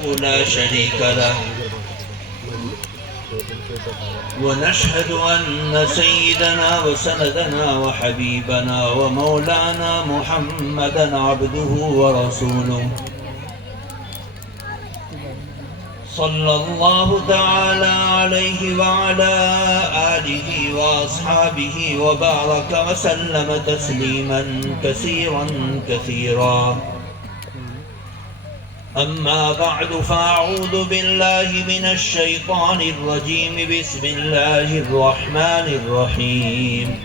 لا شريك له ونشهد أن سيدنا وسندنا وحبيبنا ومولانا محمدا عبده ورسوله صلى الله تعالى عليه وعلى آله وأصحابه وبارك وسلم تسليما كثيرا كثيرا. أما بعد فأعوذ بالله من الشيطان الرجيم. بسم الله الرحمن الرحيم.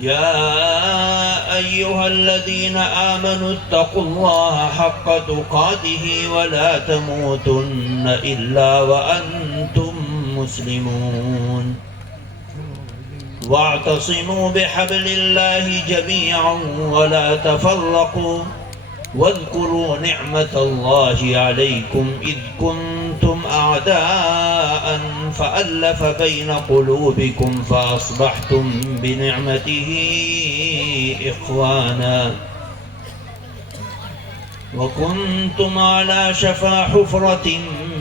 يا أيها الذين آمنوا اتقوا الله حق تقاته ولا تموتن إلا وأنتم مسلمون واعتصموا بحبل الله جميعا ولا تفرقوا واذكروا نعمة الله عليكم إذ كنتم أعداء فألف بين قلوبكم فأصبحتم بنعمته إخوانا وكنتم على شفا حفرة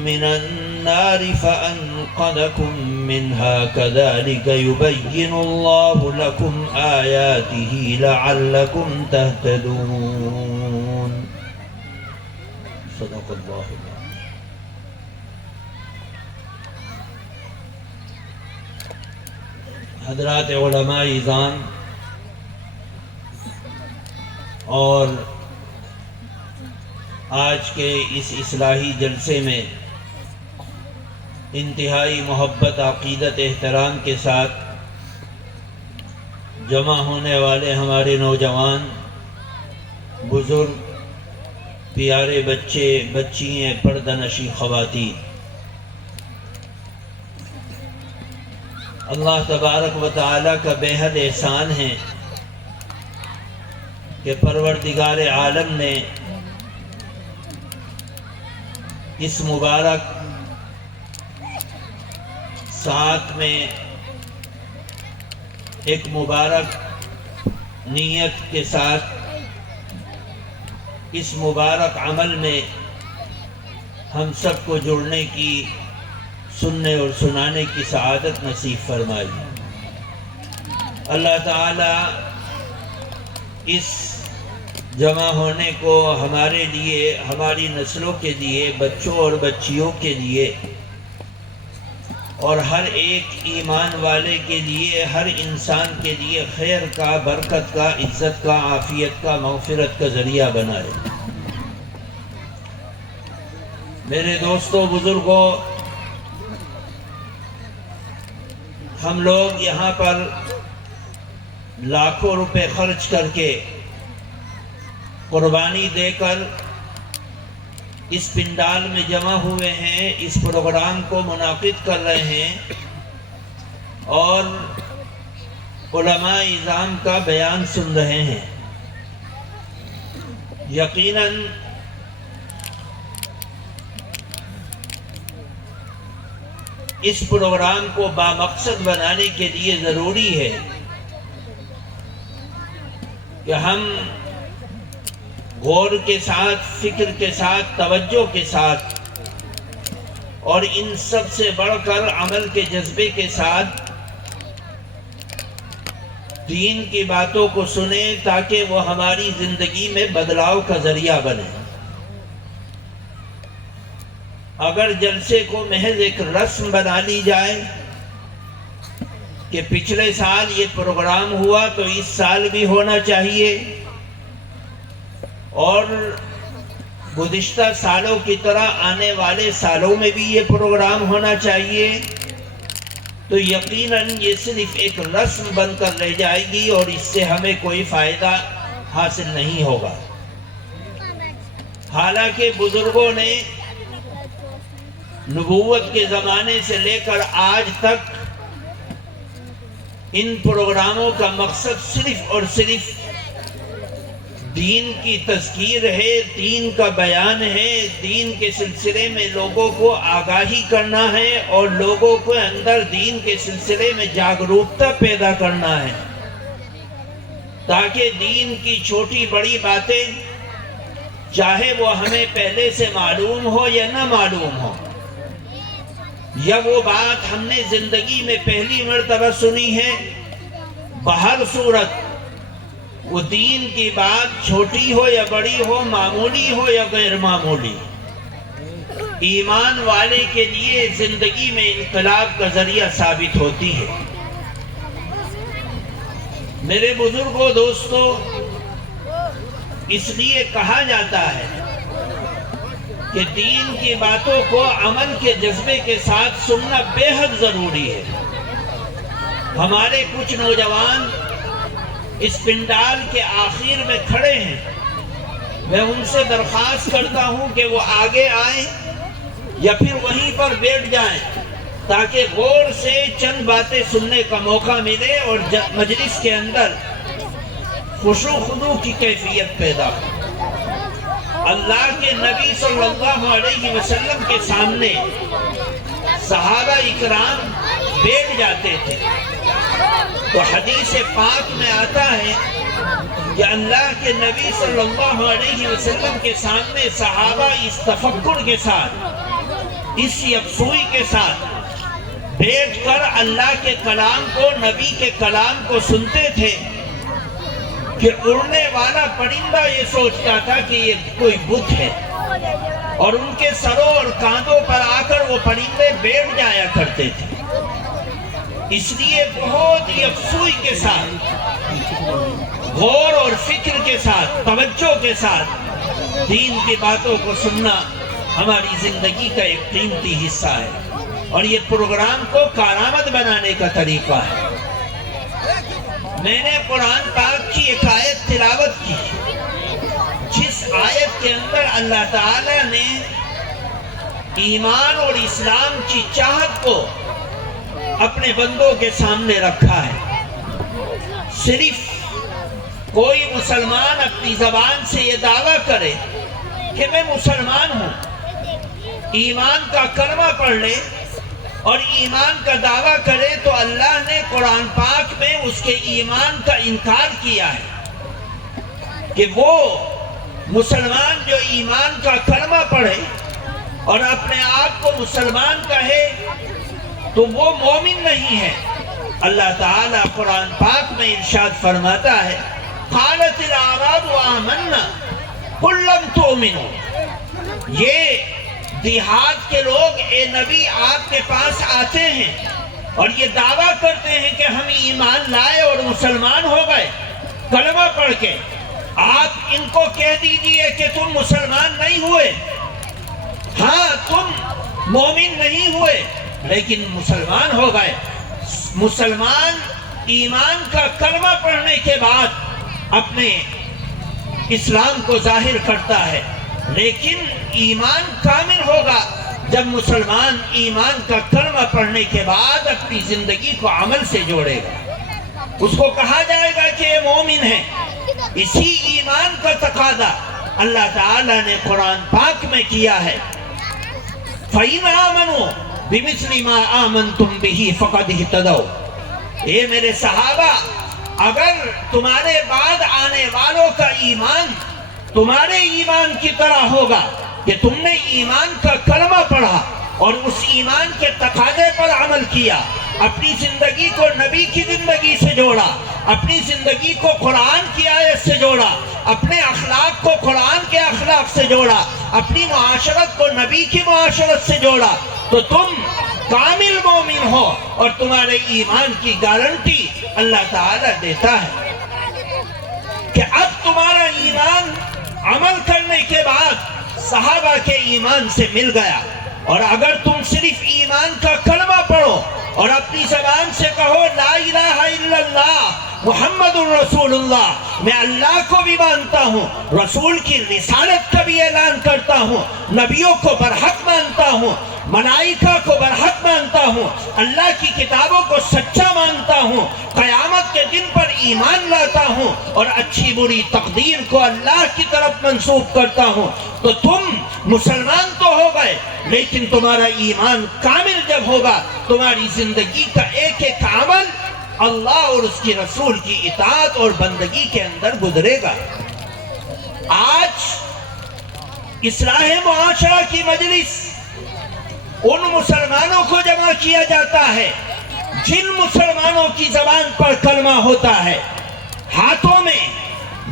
من النار فأنقذكم منها كذلك يبين الله لكم آياته لعلكم تهتدون. صدق الله العظيم. حضرات علماء اذان اور آج کے اس اصلاحی جلسے میں انتہائی محبت، عقیدت، احترام کے ساتھ جمع ہونے والے ہمارے نوجوان، بزرگ، پیارے بچے، بچیاں، پردہ نشیں خواتین، اللہ تبارک و تعالیٰ کا بے حد احسان ہے کہ پروردگار عالم نے اس مبارک ساتھ میں ایک مبارک نیت کے ساتھ اس مبارک عمل میں ہم سب کو جڑنے کی، سننے اور سنانے کی سعادت نصیب فرمائی. اللہ تعالیٰ اس جمع ہونے کو ہمارے لیے، ہماری نسلوں کے لیے، بچوں اور بچیوں کے لیے اور ہر ایک ایمان والے کے لیے، ہر انسان کے لیے خیر کا، برکت کا، عزت کا، عافیت کا، مغفرت کا ذریعہ بنائے. میرے دوستوں، بزرگوں، ہم لوگ یہاں پر لاکھوں روپے خرچ کر کے، قربانی دے کر اس پنڈال میں جمع ہوئے ہیں، اس پروگرام کو منعقد کر رہے ہیں اور علماء اعظام کا بیان سن رہے ہیں. یقیناً اس پروگرام کو بامقصد بنانے کے لیے ضروری ہے کہ ہم غور کے ساتھ، فکر کے ساتھ، توجہ کے ساتھ اور ان سب سے بڑھ کر عمل کے جذبے کے ساتھ دین کی باتوں کو سنیں تاکہ وہ ہماری زندگی میں بدلاؤ کا ذریعہ بنے. اگر جلسے کو محض ایک رسم بنا لی جائے کہ پچھلے سال یہ پروگرام ہوا تو اس سال بھی ہونا چاہیے اور گزشتہ سالوں کی طرح آنے والے سالوں میں بھی یہ پروگرام ہونا چاہیے، تو یقیناً یہ صرف ایک رسم بن کر رہ جائے گی اور اس سے ہمیں کوئی فائدہ حاصل نہیں ہوگا. حالانکہ بزرگوں نے نبوت کے زمانے سے لے کر آج تک ان پروگراموں کا مقصد صرف اور صرف دین کی تذکیر ہے، دین کا بیان ہے، دین کے سلسلے میں لوگوں کو آگاہی کرنا ہے اور لوگوں کو اندر دین کے سلسلے میں جاگروکتا پیدا کرنا ہے، تاکہ دین کی چھوٹی بڑی باتیں، چاہے وہ ہمیں پہلے سے معلوم ہو یا نہ معلوم ہو، یا وہ بات ہم نے زندگی میں پہلی مرتبہ سنی ہے، بہر صورت وہ دین کی بات چھوٹی ہو یا بڑی ہو، معمولی ہو یا غیر معمولی، ایمان والے کے لیے زندگی میں انقلاب کا ذریعہ ثابت ہوتی ہے۔ میرے بزرگوں، دوستو، اس لیے کہا جاتا ہے کہ دین کی باتوں کو عمل کے جذبے کے ساتھ سننا بے حد ضروری ہے۔ ہمارے کچھ نوجوان اس پنڈال کے آخر میں کھڑے ہیں، میں ان سے درخواست کرتا ہوں کہ وہ آگے آئیں یا پھر وہیں پر بیٹھ جائیں تاکہ غور سے چند باتیں سننے کا موقع ملے اور مجلس کے اندر خشوع و خضوع کی کیفیت پیدا ہو۔ اللہ کے نبی صلی اللہ علیہ وسلم کے سامنے صحابہ اکرام بیٹھ جاتے تھے تو حدیث پاک میں آتا ہے کہ اللہ کے نبی صلی اللہ علیہ وسلم کے سامنے صحابہ اس تفکر کے ساتھ، اس یکسوئی کے ساتھ بیٹھ کر اللہ کے کلام کو، نبی کے کلام کو سنتے تھے کہ اڑنے والا پرندہ یہ سوچتا تھا کہ یہ کوئی بت ہے، اور ان کے سروں اور کاندھوں پر آ کر وہ پرندے بیٹھ جایا کرتے تھے۔ اس لیے بہت یکسوئی کے ساتھ، غور اور فکر کے ساتھ، توجہ کے ساتھ دین کی باتوں کو سننا ہماری زندگی کا ایک قیمتی حصہ ہے، اور یہ پروگرام کو کارآمد بنانے کا طریقہ ہے۔ میں نے قرآن پاک کی ایک آیت تلاوت کی، جس آیت کے اندر اللہ تعالیٰ نے ایمان اور اسلام کی چاہت کو اپنے بندوں کے سامنے رکھا ہے۔ صرف کوئی مسلمان اپنی زبان سے یہ دعویٰ کرے کہ میں مسلمان ہوں، ایمان کا کلمہ پڑھ لے اور ایمان کا دعویٰ کرے، تو اللہ نے قرآن پاک میں اس کے ایمان کا انکار کیا ہے کہ وہ مسلمان جو ایمان کا کلمہ پڑھے اور اپنے آپ کو مسلمان کہے تو وہ مومن نہیں ہے۔ اللہ تعالیٰ قرآن پاک میں ارشاد فرماتا ہے، قالت الاعراب آمنا قل لم تؤمنوا۔ یہ دیہات کے لوگ اے نبی آپ کے پاس آتے ہیں اور یہ دعویٰ کرتے ہیں کہ ہم ایمان لائے اور مسلمان ہو گئے کلمہ پڑھ کے، آپ ان کو کہہ دیجئے کہ تم مسلمان نہیں ہوئے، ہاں تم مومن نہیں ہوئے لیکن مسلمان ہو گئے۔ مسلمان ایمان کا کلمہ پڑھنے کے بعد اپنے اسلام کو ظاہر کرتا ہے، لیکن ایمان کامل ہوگا جب مسلمان ایمان کا کلمہ پڑھنے کے بعد اپنی زندگی کو عمل سے جوڑے گا، اس کو کہا جائے گا کہ یہ مومن ہے۔ اسی ایمان کا تقاضا اللہ تعالیٰ نے قرآن پاک میں کیا ہے، فَإِنْ آمَنُوا بِمِثْلِ مَا آمَنْتُمْ بِهِ فَقَدْ اهْتَدَوْا۔ اے میرے صحابہ، اگر تمہارے بعد آنے والوں کا ایمان تمہارے ایمان کی طرح ہوگا کہ تم نے ایمان کا کلمہ پڑھا اور اس ایمان کے تقاضے پر عمل کیا، اپنی زندگی کو نبی کی زندگی سے جوڑا، اپنی زندگی کو قرآن کی آیت سے جوڑا، اپنے اخلاق کو قرآن کے اخلاق سے جوڑا، اپنی معاشرت کو نبی کی معاشرت سے جوڑا، تو تم کامل مومن ہو اور تمہارے ایمان کی گارنٹی اللہ تعالیٰ دیتا ہے کہ اب تمہارا ایمان عمل کرنے کے بعد صحابہ کے ایمان سے مل گیا۔ اور اگر تم صرف ایمان کا کلمہ پڑھو اور اپنی زبان سے کہو لا الہ الا اللہ محمد الرسول اللہ، میں اللہ کو بھی مانتا ہوں، رسول کی رسالت کا بھی اعلان کرتا ہوں، نبیوں کو برحق مانتا ہوں، ملائکہ کو برحق مانتا ہوں، اللہ کی کتابوں کو سچا مانتا ہوں، قیامت کے دن پر ایمان لاتا ہوں اور اچھی بری تقدیر کو اللہ کی طرف منسوب کرتا ہوں، تو تم مسلمان تو ہو گئے، لیکن تمہارا ایمان کامل جب ہوگا، تمہاری زندگی کا ایک ایک عمل اللہ اور اس کی رسول کی اطاعت اور بندگی کے اندر گزرے گا۔ آج اصلاح معاشرہ کی مجلس ان مسلمانوں کو جمع کیا جاتا ہے جن مسلمانوں کی زبان پر کلمہ ہوتا ہے، ہاتھوں میں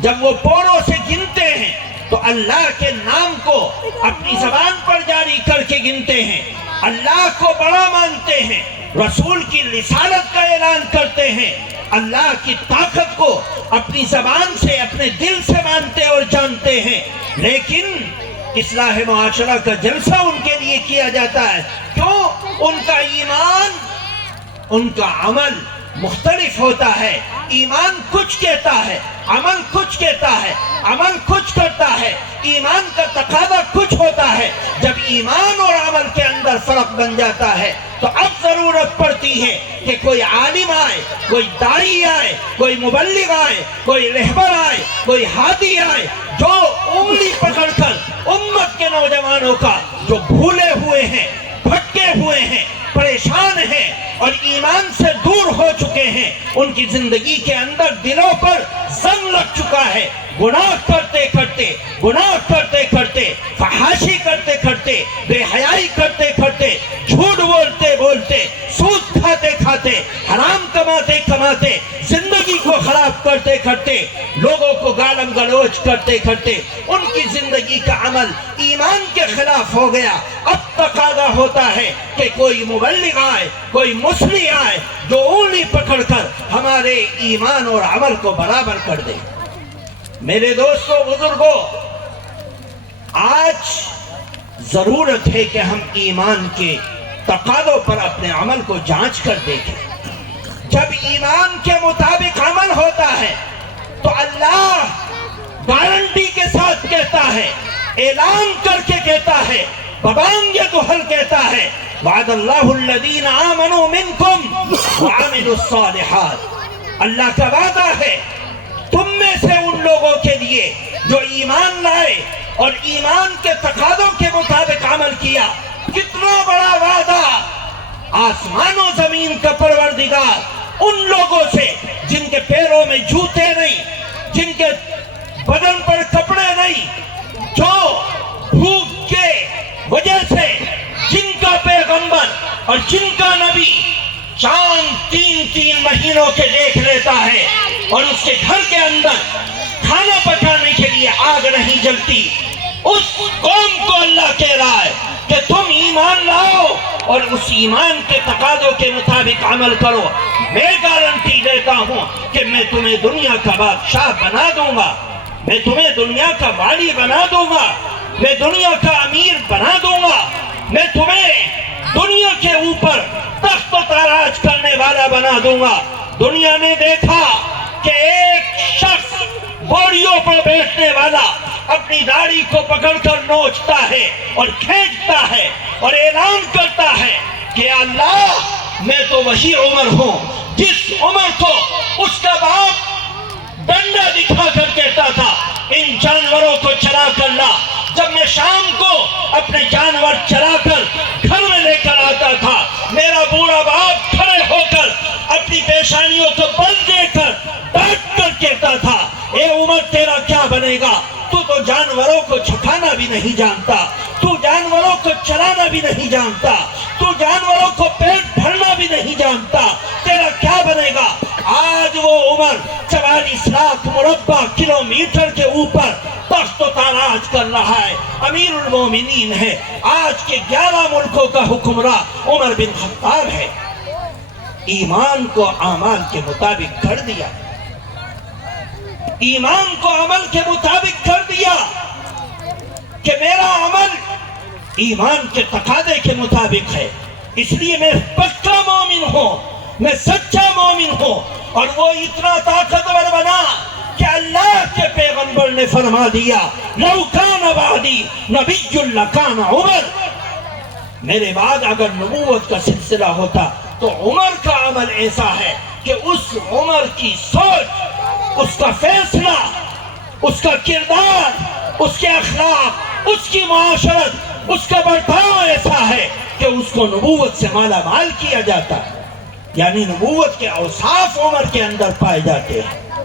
جب وہ پوروں سے گنتے ہیں تو اللہ کے نام کو اپنی زبان پر جاری کر کے گنتے ہیں، اللہ کو بڑا مانتے ہیں، رسول کی رسالت کا اعلان کرتے ہیں، اللہ کی طاقت کو اپنی زبان سے اپنے دل سے مانتے اور جانتے ہیں، لیکن اصلاح معاشرہ کا جلسہ ان کے لیے کیا جاتا ہے۔ کیوں؟ ان کا ایمان، ان کا عمل مختلف ہوتا ہے۔ ایمان کچھ کہتا ہے، عمل کچھ کہتا ہے، عمل کچھ کرتا ہے، ایمان کا تقاضا کچھ ہوتا ہے۔ جب ایمان اور عمل کے اندر فرق بن جاتا ہے تو اب ضرورت پڑتی ہے کہ کوئی عالم آئے، کوئی داعی آئے، کوئی مبلغ آئے، کوئی رہبر آئے، کوئی ہادی آئے، جو انگلی پکڑ کر امت کے نوجوانوں کا جو بھولے ہوئے ہیں، بھٹکے ہوئے ہیں، پریشان ہیں اور ایمان سے دور ہو چکے ہیں، ان کی زندگی کے اندر دلوں پر زنگ لگ چکا ہے، گناہ کرتے کرتے، گناہ کرتے کرتے، فحاشی کرتے کرتے، بے حیائی کرتے کرتے، جھوٹ بولتے بولتے، سود کھاتے کھاتے، حرام کماتے کماتے، زندگی کو خراب کرتے کرتے، لوگوں کو گالم گلوچ کرتے کرتے، ان کی زندگی کا عمل ایمان کے خلاف ہو گیا۔ اب تقاضا ہوتا ہے کہ کوئی مبلغ آئے، کوئی مصلح آئے، جو انگلی پکڑ کر ہمارے ایمان اور عمل کو برابر کر دے۔ میرے دوستوں، بزرگوں، آج ضرورت ہے کہ ہم ایمان کے تقاضوں پر اپنے عمل کو جانچ کر دیکھیں۔ جب ایمان کے مطابق عمل ہوتا ہے تو اللہ گارنٹی کے ساتھ کہتا ہے، اعلان کر کے کہتا ہے، ببانگ دہل کہتا ہے، وعد اللہ الذین آمنوا منکم وعملوا الصالحات۔ اللہ کا وعدہ ہے تم میں سے ان لوگوں کے لیے جو ایمان لائے اور ایمان کے تقاضوں کے مطابق عمل کیا۔ کتنا بڑا وعدہ! آسمان و زمین کا پروردگار ان لوگوں سے جن کے پیروں میں جوتے نہیں، جن کے بدن پر کپڑے نہیں، جو بھوک کے وجہ سے جن کا پیغمبر اور جن کا نبی چاند 3 مہینوں کے دیکھ لیتا ہے اور اس کے گھر کے اندر کھانا پکانے کے لیے آگ نہیں جلتی، اس قوم کو اللہ کہہ رہا ہے کہ تم ایمان لاؤ اور اس ایمان کے تقاضوں کے مطابق عمل کرو۔ میں گارنٹی دیتا ہوں کہ میں تمہیں دنیا کا بادشاہ بنا دوں گا، میں تمہیں دنیا کا والی بنا دوں گا، میں دنیا کا امیر بنا دوں گا، میں تمہیں دنیا کے اوپر تخت و تاراج کرنے والا بنا دوں گا۔ دنیا نے دیکھا کہ ایک شخص بوریوں پر بیٹھنے والا اپنی داڑھی کو پکڑ کر نوچتا ہے اور کھینچتا ہے اور اعلان کرتا ہے کہ اللہ میں تو وہی عمر ہوں جس عمر کو اس کا باپ ڈنڈا دکھا کر کہتا تھا ان جانوروں کو چرا کر لا۔ جب میں شام کو اپنے جانور چرا کر گھر میں لے کر آتا تھا، میرا بوڑھا باپ کھڑے ہو کر اپنی پیشانیوں کو بل دے کر ڈانٹ کر کہتا تھا، اے عمر تیرا کیا بنے گا؟ تو جانوروں کو چھکانا بھی نہیں جانتا، تو جانوروں کو چرانا بھی نہیں جانتا، تو جانوروں کو پیٹ بھرنا بھی نہیں جانتا، تیرا کیا بنے گا؟ آج وہ عمر 44 لاکھ مربع کلومیٹر کے اوپر تخت و تاراج کر رہا ہے، امیر المومنین ہے، آج کے 11 ملکوں کا حکمراں عمر بن خطاب ہے۔ ایمان کو اعمال کے مطابق کر دیا، ایمان کو عمل کے مطابق کر دیا کہ میرا عمل ایمان کے تقاضے کے مطابق ہے، اس لیے میں پکا مومن ہوں، میں سچا مومن ہوں۔ اور وہ اتنا طاقتور بنا کہ اللہ کے پیغمبر نے فرما دیا، لو کان بعدی نبی لکان عمر، میرے بعد اگر نبوت کا سلسلہ ہوتا تو عمر کا عمل ایسا ہے کہ اس عمر کی سوچ، اس کا فیصلہ، اس کا کردار، اس کے اخلاق، اس کی معاشرت، اس کا برتاؤ ایسا ہے کہ اس کو نبوت سے مالا مال کیا جاتا ہے۔ یعنی نبوت کے اوصاف عمر کے اندر پائے جاتے ہیں،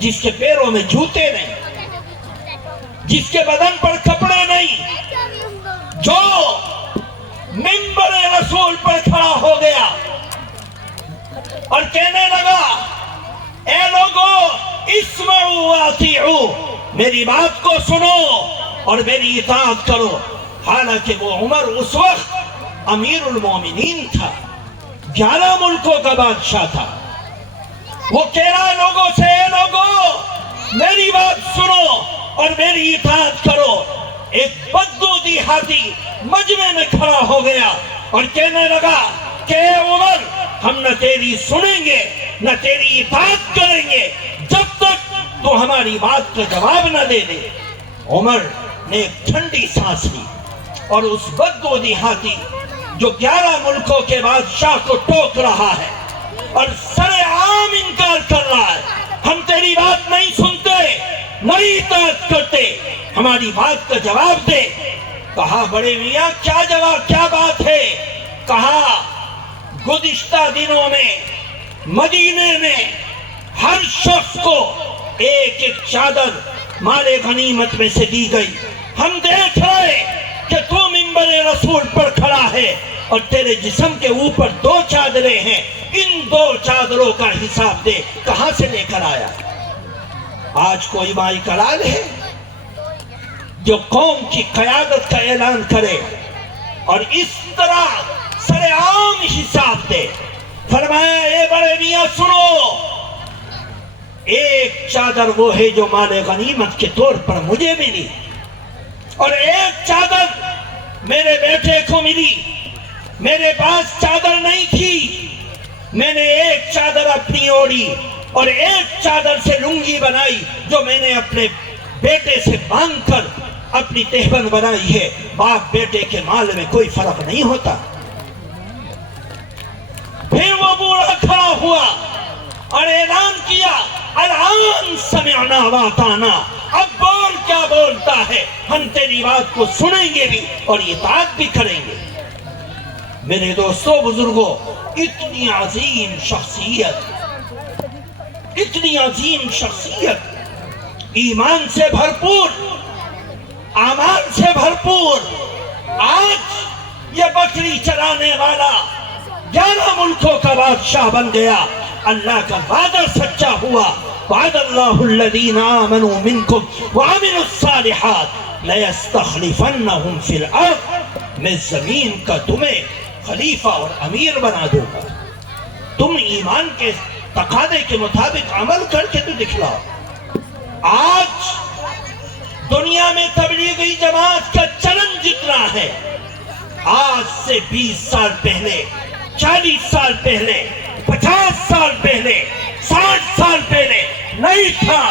جس کے پیروں میں جوتے نہیں، جس کے بدن پر کپڑے نہیں، جو منبر رسول پر کھڑا ہو گیا اور کہنے لگا اے لوگو اسمعوا واطیعوا، میری بات کو سنو اور میری اطاعت کرو. حالانکہ وہ عمر اس وقت امیر المومنین تھا، 11 ملکوں کا بادشاہ تھا. وہ کہہ رہا ہے لوگوں سے اے لوگو میری بات سنو اور میری اطاعت کرو. ایک بدو دیہاتی مجمع میں کھڑا ہو گیا اور کہنے لگا کہ اے عمر، ہم نہ تیری سنیں گے نہ تیری اطاعت کریں گے جب تک تو ہماری بات کا جواب نہ دے دے. عمر نے ایک ٹھنڈی سانس لی اور اس بدو دیہاتی جو 11 ملکوں کے بادشاہ کو ٹوک رہا ہے اور سر عام انکار کر رہا ہے، ہم تیری بات نہیں سنتے، نہیں اطاعت کرتے، ہماری بات کا جواب دے. کہا بڑے میاں کیا جواب، کیا بات ہے؟ کہا گزشتہ دنوں میں مدینے میں ہر شخص کو ایک ایک چادر مال غنیمت میں سے دی گئی. ہم دیکھ رہے کہ تو منبر رسول پر کھڑا ہے اور تیرے جسم کے اوپر 2 چادریں ہیں، ان 2 چادروں کا حساب دے، کہاں سے لے کر آیا؟ آج کوئی مائی کلال ہے جو قوم کی قیادت کا اعلان کرے اور اس طرح سر عام حساب دے؟ فرمایا اے بڑے میاں سنو، ایک چادر وہ ہے جو مال غنیمت کے طور پر مجھے ملی اور ایک چادر میرے بیٹے کو ملی. میرے پاس چادر نہیں تھی، میں نے ایک چادر اپنی اوڑی اور ایک چادر سے لنگی بنائی جو میں نے اپنے بیٹے سے باندھ کر اپنی تہبند بنائی ہے. باپ بیٹے کے مال میں کوئی فرق نہیں ہوتا. پھر وہ بوڑھا کھڑا ہوا اور اعلان کیا الان سمعنا واطعنا، اب بول کیا بولتا ہے، ہم تیری بات کو سنیں گے بھی اور اطاعت بھی کریں گے. میرے دوستو بزرگوں، اتنی عظیم شخصیت ایمان سے بھرپور، اعمال سے بھرپور، آج یہ بکری چلانے والا 11 ملکوں کا بادشاہ بن گیا. اللہ کا وعدہ سچا ہوا، وعد اللہ الذین آمنوا منکم وعملوا الصالحات لیستخلفنہم فی الارض، میں زمین کا تمہیں خلیفہ اور امیر بنا دوں گا. تم ایمان کے تقاضے کے مطابق عمل کر کے تو دکھلاؤ. آج دنیا میں تبلیغی جماعت کا چلن جتنا ہے، آج سے 20 سال پہلے، 40 سال پہلے، 50 سال پہلے، 60 سال پہلے نہیں تھا.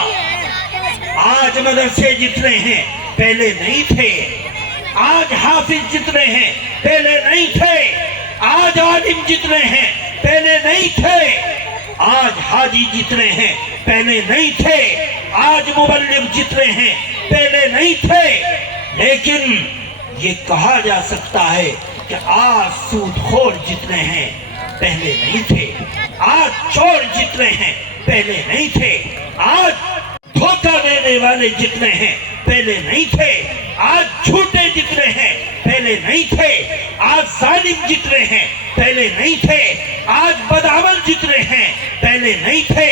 آج مدرسے جتنے ہیں پہلے نہیں تھے، آج حافظ جتنے ہیں پہلے نہیں تھے، آج عالم جتنے ہیں پہلے نہیں تھے، آج حاجی جتنے ہیں پہلے نہیں تھے، آج مبلغ جتنے ہیں پہلے نہیں تھے. لیکن یہ کہا جا سکتا ہے کہ آج سود خور جتنے ہیں پہلے نہیں تھے، آج چور جتنے ہیں پہلے نہیں تھے، آج دھوکہ دینے والے جتنے ہیں پہلے نہیں تھے، آج جھوٹے جتنے ہیں پہلے نہیں تھے، آج ظالم جتنے ہیں پہلے نہیں تھے، آج بدعمل جتنے ہیں پہلے نہیں تھے،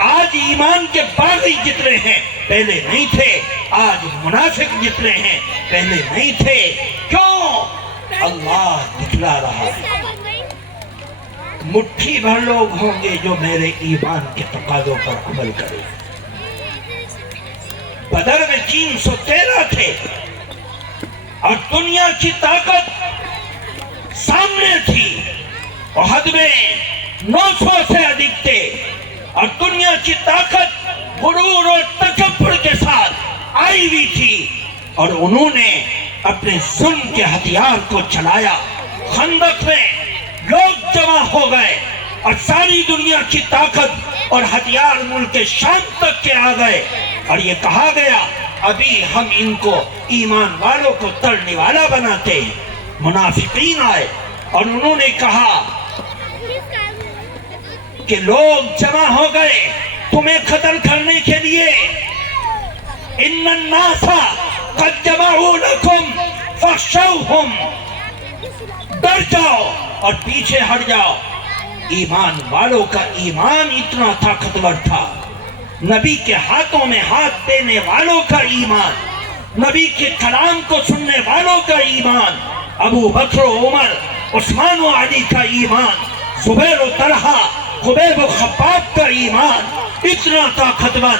آج ایمان کے باغی جتنے ہیں پہلے نہیں تھے، آج منافق جتنے ہیں پہلے نہیں تھے. کیوں؟ اللہ دکھلا رہا ہے مٹھی بھر لوگ ہوں گے جو میرے ایمان کے تقاضوں پر عمل کریں. بدر میں 313 تھے اور دنیا کی طاقت سامنے تھی. احد میں 900 سے ادھک تھے اور دنیا کی طاقت غرور اور تکبر کے ساتھ آئی ہوئی تھی اور انہوں نے اپنے ظلم کے ہتھیار کو چلایا. خندق میں لوگ جمع ہو گئے اور ساری دنیا کی طاقت اور ہتھیار ملک شام تک کے آ گئے اور یہ کہا گیا ابھی ہم ان کو ایمان والوں کو تڑنے والا بناتے ہیں. منافقین آئے اور انہوں نے کہا کہ لوگ جمع ہو گئے تمہیں قتل کرنے کے لیے. ان الناس قد جمعوا لکم فاخشوہم، ڈر جاؤ اور پیچھے ہٹ جاؤ۔ ایمان والوں کا ایمان اتنا طاقتور تھا، نبی کے ہاتھوں میں ہاتھ دینے والوں کا ایمان، نبی کے کلام کو سننے والوں کا ایمان، ابو بکر و عمر، عثمان و علی کا ایمان، زبیر و طلحہ، خبیب و خباب کا ایمان اتنا طاقتور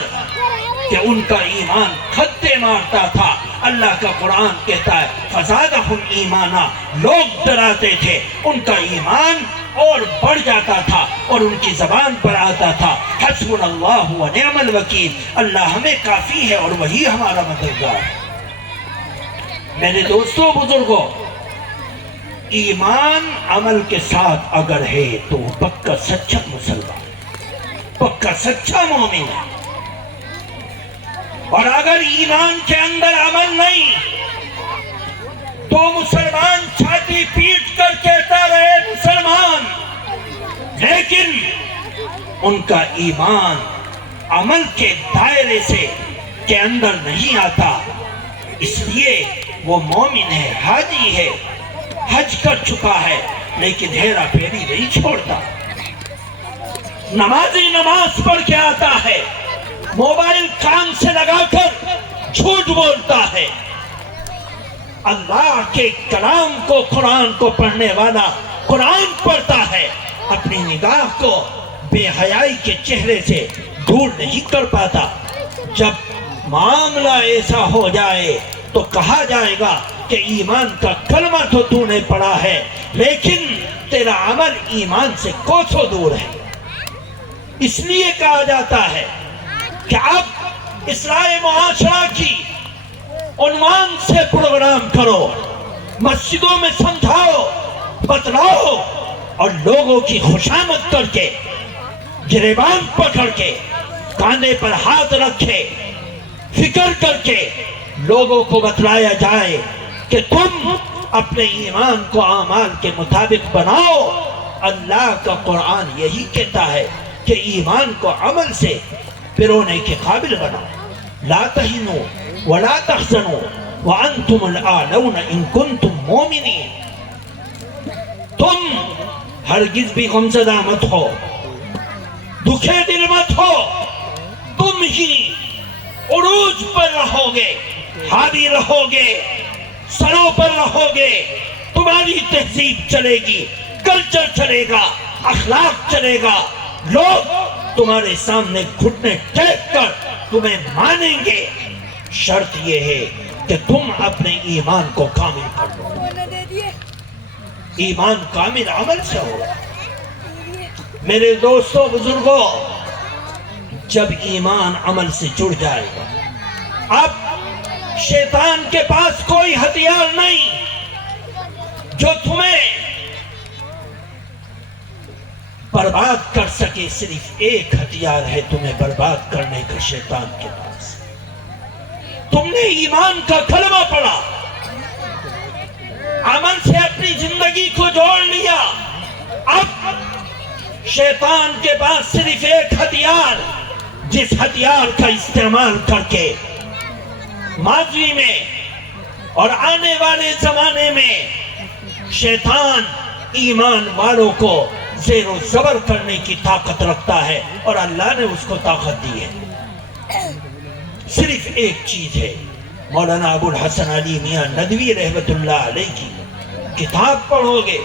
کہ ان کا ایمان کھدے مارتا تھا۔ اللہ کا قرآن کہتا ہے فزادہم ایمانا، لوگ ڈراتے تھے، ان کا ایمان اور بڑھ جاتا تھا اور ان کی زبان پر آتا تھا حسبنا اللہ و نعم الوکیل، اللہ ہمیں کافی ہے اور وہی ہمارا مددگار ہے۔ میرے دوستوں بزرگوں، ایمان عمل کے ساتھ اگر ہے تو پکا سچا مسلمان، پکا سچا مومن ہے۔ اور اگر ایمان کے اندر عمل نہیں تو مسلمان چھاتی پیٹ کر کہتا رہے مسلمان، لیکن ان کا ایمان عمل کے دائرے سے کے اندر نہیں آتا، اس لیے وہ مومن ہے، حاجی ہے، حج کر چکا ہے لیکن ہیرا پھیری نہیں چھوڑتا، نمازی نماز پڑھ کے آتا ہے، موبائل کان سے لگا کر جھوٹ بولتا ہے، اللہ کے کلام کو، قرآن کو پڑھنے والا قرآن پڑھتا ہے، اپنی نگاہ کو بے حیائی کے چہرے سے دور نہیں کر پاتا۔ جب معاملہ ایسا ہو جائے تو کہا جائے گا کہ ایمان کا کلمہ تو تو نے پڑھا ہے لیکن تیرا عمل ایمان سے کوسوں دور ہے۔ اس لیے کہا جاتا ہے کہ اب اصلاح معاشرہ کی عنوان سے پروگرام کرو، مسجدوں میں سمجھاؤ، بتلاؤ اور لوگوں کی خوشامد کر کے، گریبان پکڑ کے، کاندھے پر ہاتھ رکھے، فکر کر کے لوگوں کو بتلایا جائے کہ تم اپنے ایمان کو اعمال کے مطابق بناؤ۔ اللہ کا قرآن یہی کہتا ہے کہ ایمان کو عمل سے پرونے کے قابل بناؤ۔ لا تہنوا ولا تحزنوا وانتم الاعلون ان کنتم مومنین، تم ہرگز بھی غمزدہ مت ہو، دکھے دل مت ہو، تم ہی عروج پر رہو گے، حاوی رہو گے، سروں پر رہو گے، تمہاری تہذیب چلے گی، کلچر چلے گا، اخلاق چلے گا، لوگ تمہارے سامنے گھٹنے ٹیک کر تمہیں مانیں گے۔ شرط یہ ہے کہ تم اپنے ایمان کو کامل کر لو، ایمان کامل عمل سے ہوگا۔ میرے دوستوں بزرگوں، جب ایمان عمل سے جڑ جائے گا، اب شیطان کے پاس کوئی ہتھیار نہیں جو تمہیں برباد کر سکے، صرف ایک ہتھیار ہے تمہیں برباد کرنے کا شیطان کے پاس۔ تم نے ایمان کا کلمہ پڑھا، عمل سے اپنی زندگی کو جوڑ لیا، اب شیطان کے پاس صرف ایک ہتھیار، جس ہتھیار کا استعمال کر کے ماضی میں اور آنے والے زمانے میں شیطان ایمان والوں کو زیر و زبر کرنے کی طاقت رکھتا ہے، اور اللہ نے اس کو طاقت دی ہے۔ صرف ایک چیز ہے، مولانا ابو الحسن علی میاں ندوی رحمت اللہ علیہ کی کتاب پڑھو گے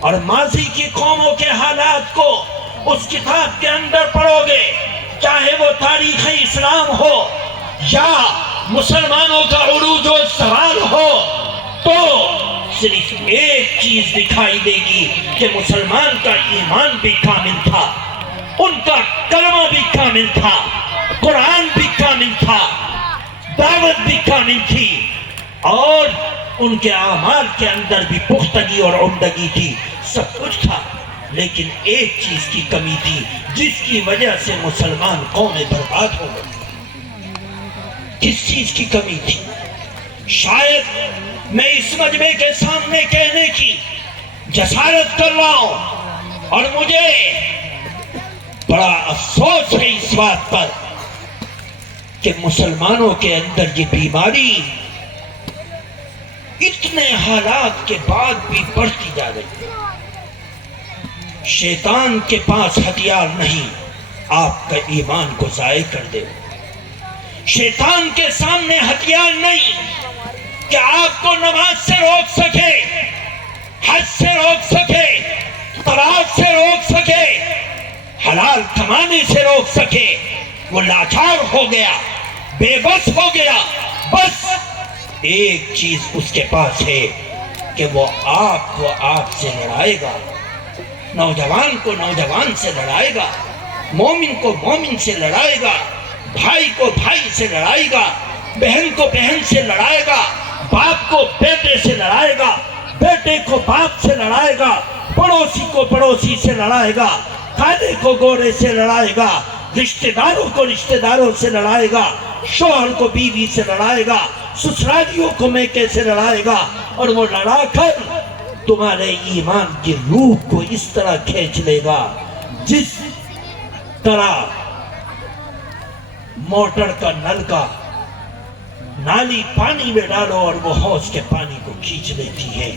اور ماضی کی قوموں کے حالات کو اس کتاب کے اندر پڑھو گے، چاہے وہ تاریخ اسلام ہو یا مسلمانوں کا عروج و زوال ہو، تو صرف ایک چیز دکھائی دے گی کہ مسلمان کا ایمان بھی کامل تھا، ان کا کلمہ بھی کامل تھا، قرآن بھی کامل تھا، دعوت بھی کامل تھی، اور ان کے اعمال کے اندر بھی پختگی اور عمدگی تھی، سب کچھ تھا، لیکن ایک چیز کی کمی تھی جس کی وجہ سے مسلمان قومیں برباد ہو گئی۔ کس چیز کی کمی تھی؟ شاید میں اس مجمع کے سامنے کہنے کی جسارت کر رہا ہوں، اور مجھے بڑا افسوس ہے اس بات پر کہ مسلمانوں کے اندر یہ بیماری اتنے حالات کے بعد بھی بڑھتی جا رہی ہے۔ شیطان کے پاس ہتھیار نہیں آپ کا ایمان کو ضائع کر دے۔ شیطان کے سامنے ہتھیار نہیں کہ آپ کو نماز سے روک سکے، حج سے روک سکے، طواف سے روک سکے، حلال کمانے سے روک سکے۔ وہ لاچار ہو گیا، بے بس ہو گیا۔ بس ایک چیز اس کے پاس ہے کہ وہ آپ کو آپ سے لڑائے گا، نوجوان کو نوجوان سے لڑائے گا، مومن کو مومن سے لڑائے گا، بھائی کو بھائی سے لڑائے گا، بہن کو بہن سے لڑائے گا، باپ کو بیٹے سے لڑائے گا، بیٹے کو باپ سے لڑائے گا، پڑوسی کو پڑوسی سے لڑائے گا، کالے کو گورے سے لڑائے گا، رشتہ داروں کو رشتہ داروں سے لڑائے گا، شوہر کو بیوی سے لڑائے گا، سسرالیوں کو میکے سے لڑائے گا، اور وہ لڑا کر تمہارے ایمان کی روح کو اس طرح کھینچ لے گا جس طرح موٹر کا نل کا نالی پانی میں ڈالو اور وہ حوض کے پانی کو کھینچ لیتی ہے،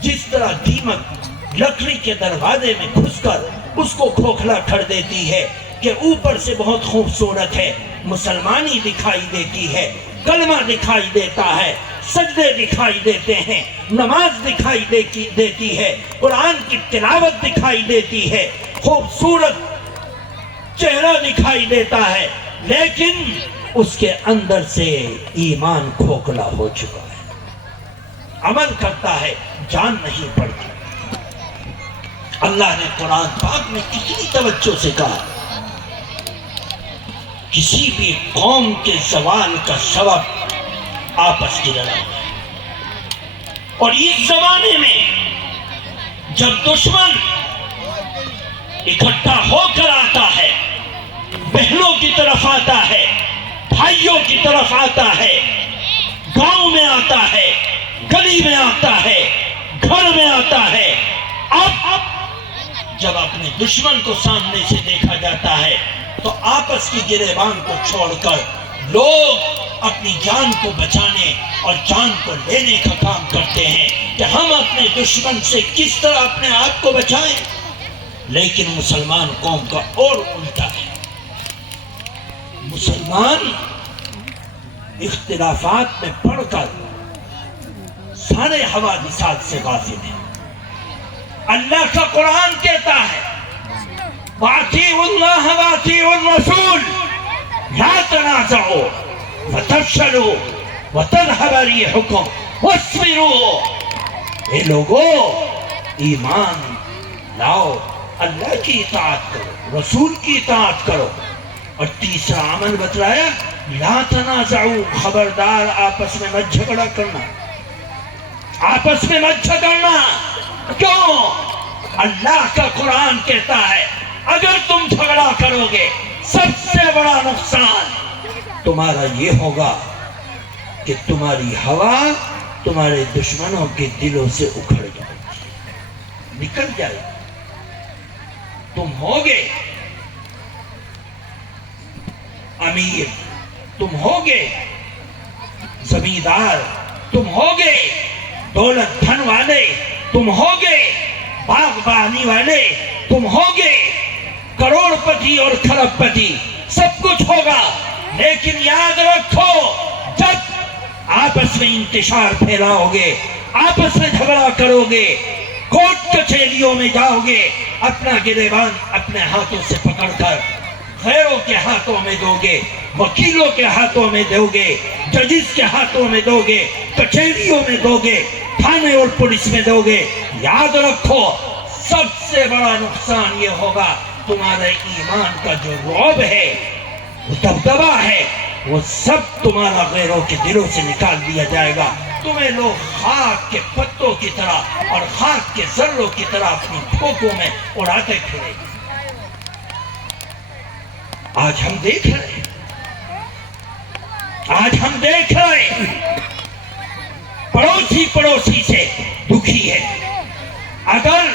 جس طرح دیمک لکڑی کے دروازے میں گھس کر اس کو کھوکھلا کر دیتی ہے کہ اوپر سے بہت خوبصورت ہے، مسلمانی دکھائی دیتی ہے، کلمہ دکھائی دیتا ہے، سجدے دکھائی دیتے ہیں، نماز دکھائی دیتی ہے، قرآن کی تلاوت دکھائی دیتی ہے، خوبصورت چہرہ دکھائی دیتا ہے، لیکن اس کے اندر سے ایمان کھوکھلا ہو چکا ہے، عمل کرتا ہے، جان نہیں پڑتی۔ اللہ نے قرآن پاک میں کتنی توجہ سے کہا، کسی بھی قوم کے زوال کا سبب آپس کی لڑائی ہے، اور اس زمانے میں جب دشمن اکٹھا ہو کر آتا ہے، بہنوں کی طرف آتا ہے، بھائیوں کی طرف آتا ہے، گاؤں میں آتا ہے، گلی میں آتا ہے، گھر میں آتا ہے، اب جب اپنے دشمن کو سامنے سے دیکھا جاتا ہے تو آپس کی گریبان کو چھوڑ کر لوگ اپنی جان کو بچانے اور جان کو لینے کا کام کرتے ہیں کہ ہم اپنے دشمن سے کس طرح اپنے آپ کو بچائیں۔ لیکن مسلمان قوم کا اور الٹا ہے، مسلمان اختلافات میں پڑھ کر سارے حوادثات سے غافل ہیں۔ اللہ کا قرآن کہتا ہے وَأَطِيعُوا اللَّهَ وَأَطِيعُوا الرَّسُولَ لَا تَنَازَعُوا وَتَفْشَلُوا وَتَذْهَبَ رِيحُكُمْ وَاصْبِرُوا۔ اے لوگو، ایمان لاؤ، اللہ کی اطاعت کرو، رسول کی اطاعت کرو، اور تیسرا عمل بتلایا لا تنازعوا، خبردار آپس میں مت جھگڑا کرنا، آپس میں مت جھگڑنا۔ کیوں؟ اللہ کا قرآن کہتا ہے اگر تم جھگڑا کرو گے سب سے بڑا نقصان تمہارا یہ ہوگا کہ تمہاری ہوا تمہارے دشمنوں کے دلوں سے اکھڑ جائے گی، نکل جائے گی۔ تم ہوگے امیر، تم ہوگے زمیندار، تم ہوگے دولت دھن والے، تم ہوگے باغبانی والے، تم ہوگے کروڑ پتی اور کھرب پتی، سب کچھ ہوگا، لیکن یاد رکھو جب آپس میں انتشار پھیلاؤ گے، آپس میں جھگڑا کرو گے، کورٹ کچہریوں میں جاؤ گے، اپنا گریبان اپنے ہاتھوں سے پکڑ کر غیروں کے ہاتھوں میں دو گے، وکیلوں کے ہاتھوں میں دو گے، ججز کے ہاتھوں میں دو گے، کچہریوں میں دو گے، تھانے اور پولیس میں دو گے، یاد رکھو سب سے بڑا نقصان یہ ہوگا تمہارے ایمان کا جو رعب ہے، وہ دبدبہ ہے، وہ سب تمہارا غیروں کے دلوں سے نکال دیا جائے گا۔ تمہیں لوگ خاک کے پتوں کی طرح اور خاک کے ذروں کی طرح اپنی پھوکوں میں اڑاتے پھریں گے۔ آج ہم دیکھ رہے ہیں پڑوسی پڑوسی سے دکھی ہے۔ اگر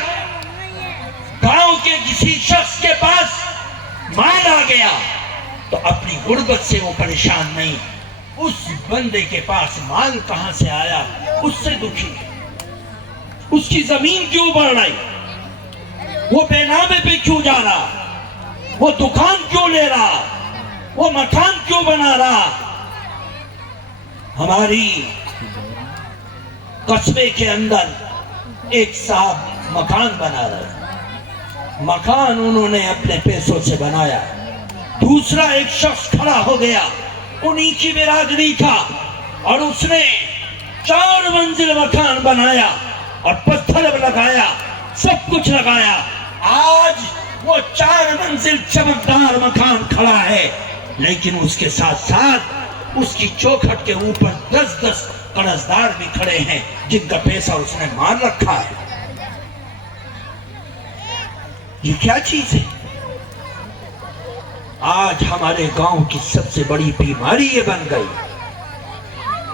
گاؤں کے کسی شخص کے پاس مال آ گیا تو اپنی غربت سے وہ پریشان نہیں، اس بندے کے پاس مال کہاں سے آیا اس سے دکھی ہے، اس کی زمین کیوں بڑھ رہی، وہ بے نامے پہ کیوں جا رہا، وہ دکان کیوں لے رہا، وہ مکان کیوں بنا رہا۔ ہماری قصبے کے اندر ایک صاحب مکان بنا رہے، مکان انہوں نے اپنے پیسوں سے بنایا، دوسرا ایک شخص کھڑا ہو گیا انہی کی برادری کا، اور اس نے 4 منزل مکان بنایا اور پتھر لگایا، سب کچھ لگایا، آج وہ 4 منزل چمکدار مکان کھڑا ہے، لیکن اس کے ساتھ ساتھ اس کی چوکھٹ کے اوپر 10 قرض دار بھی کھڑے ہیں جن کا پیسہ اس نے مار رکھا ہے۔ یہ کیا چیز ہے؟ آج ہمارے گاؤں کی سب سے بڑی بیماری یہ بن گئی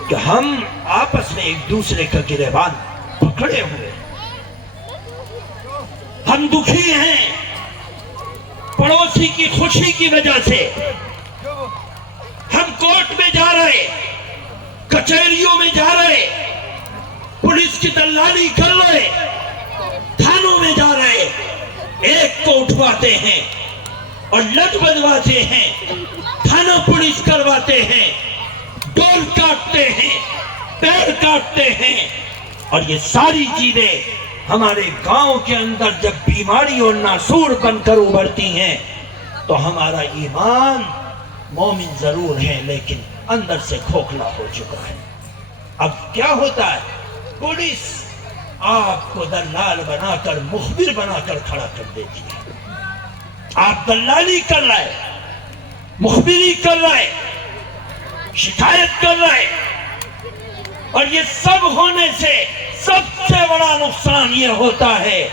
کہ ہم آپس میں ایک دوسرے کا گریبان پکڑے ہوئے، ہم دکھی ہیں پڑوسی کی خوشی کی وجہ سے، ہم کورٹ میں جا رہے، کچہریوں میں جا رہے، پولیس کی دلالی کر رہے، تھانوں میں جا رہے، ایک کو اٹھواتے ہیں اور لٹ بدواتے ہیں، تھانہ پولیس کرواتے ہیں، ڈور کاٹتے ہیں، پیر کاٹتے ہیں، اور یہ ساری چیزیں ہمارے گاؤں کے اندر جب بیماری اور ناسور بن کر ابھرتی ہیں تو ہمارا ایمان مومن ضرور ہے لیکن اندر سے کھوکھلا ہو چکا ہے۔ اب کیا ہوتا ہے؟ پولیس آپ کو دلال بنا کر، مخبر بنا کر کھڑا کر دیتی ہے، آپ دلالی کر رہے، مخبری کر رہے، شکایت کر رہے، اور یہ سب ہونے سے سب سے بڑا نقصان یہ ہوتا ہے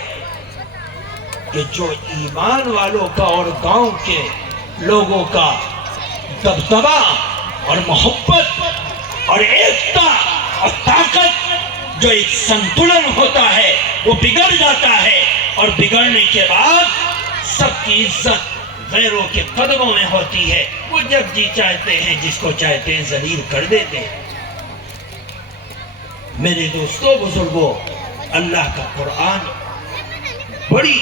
کہ جو ایمان والوں کا اور گاؤں کے لوگوں کا دبدبا اور محبت اور ایکتا اور طاقت، جو ایک سنتلن ہوتا ہے وہ بگڑ جاتا ہے، اور بگڑنے کے بعد سب کی عزت غیروں کے قدموں میں ہوتی ہے، وہ جب جی چاہتے ہیں جس کو چاہتے ہیں ذلیل کر دیتے ہیں۔ میرے دوستوں بزرگوں، اللہ کا قرآن بڑی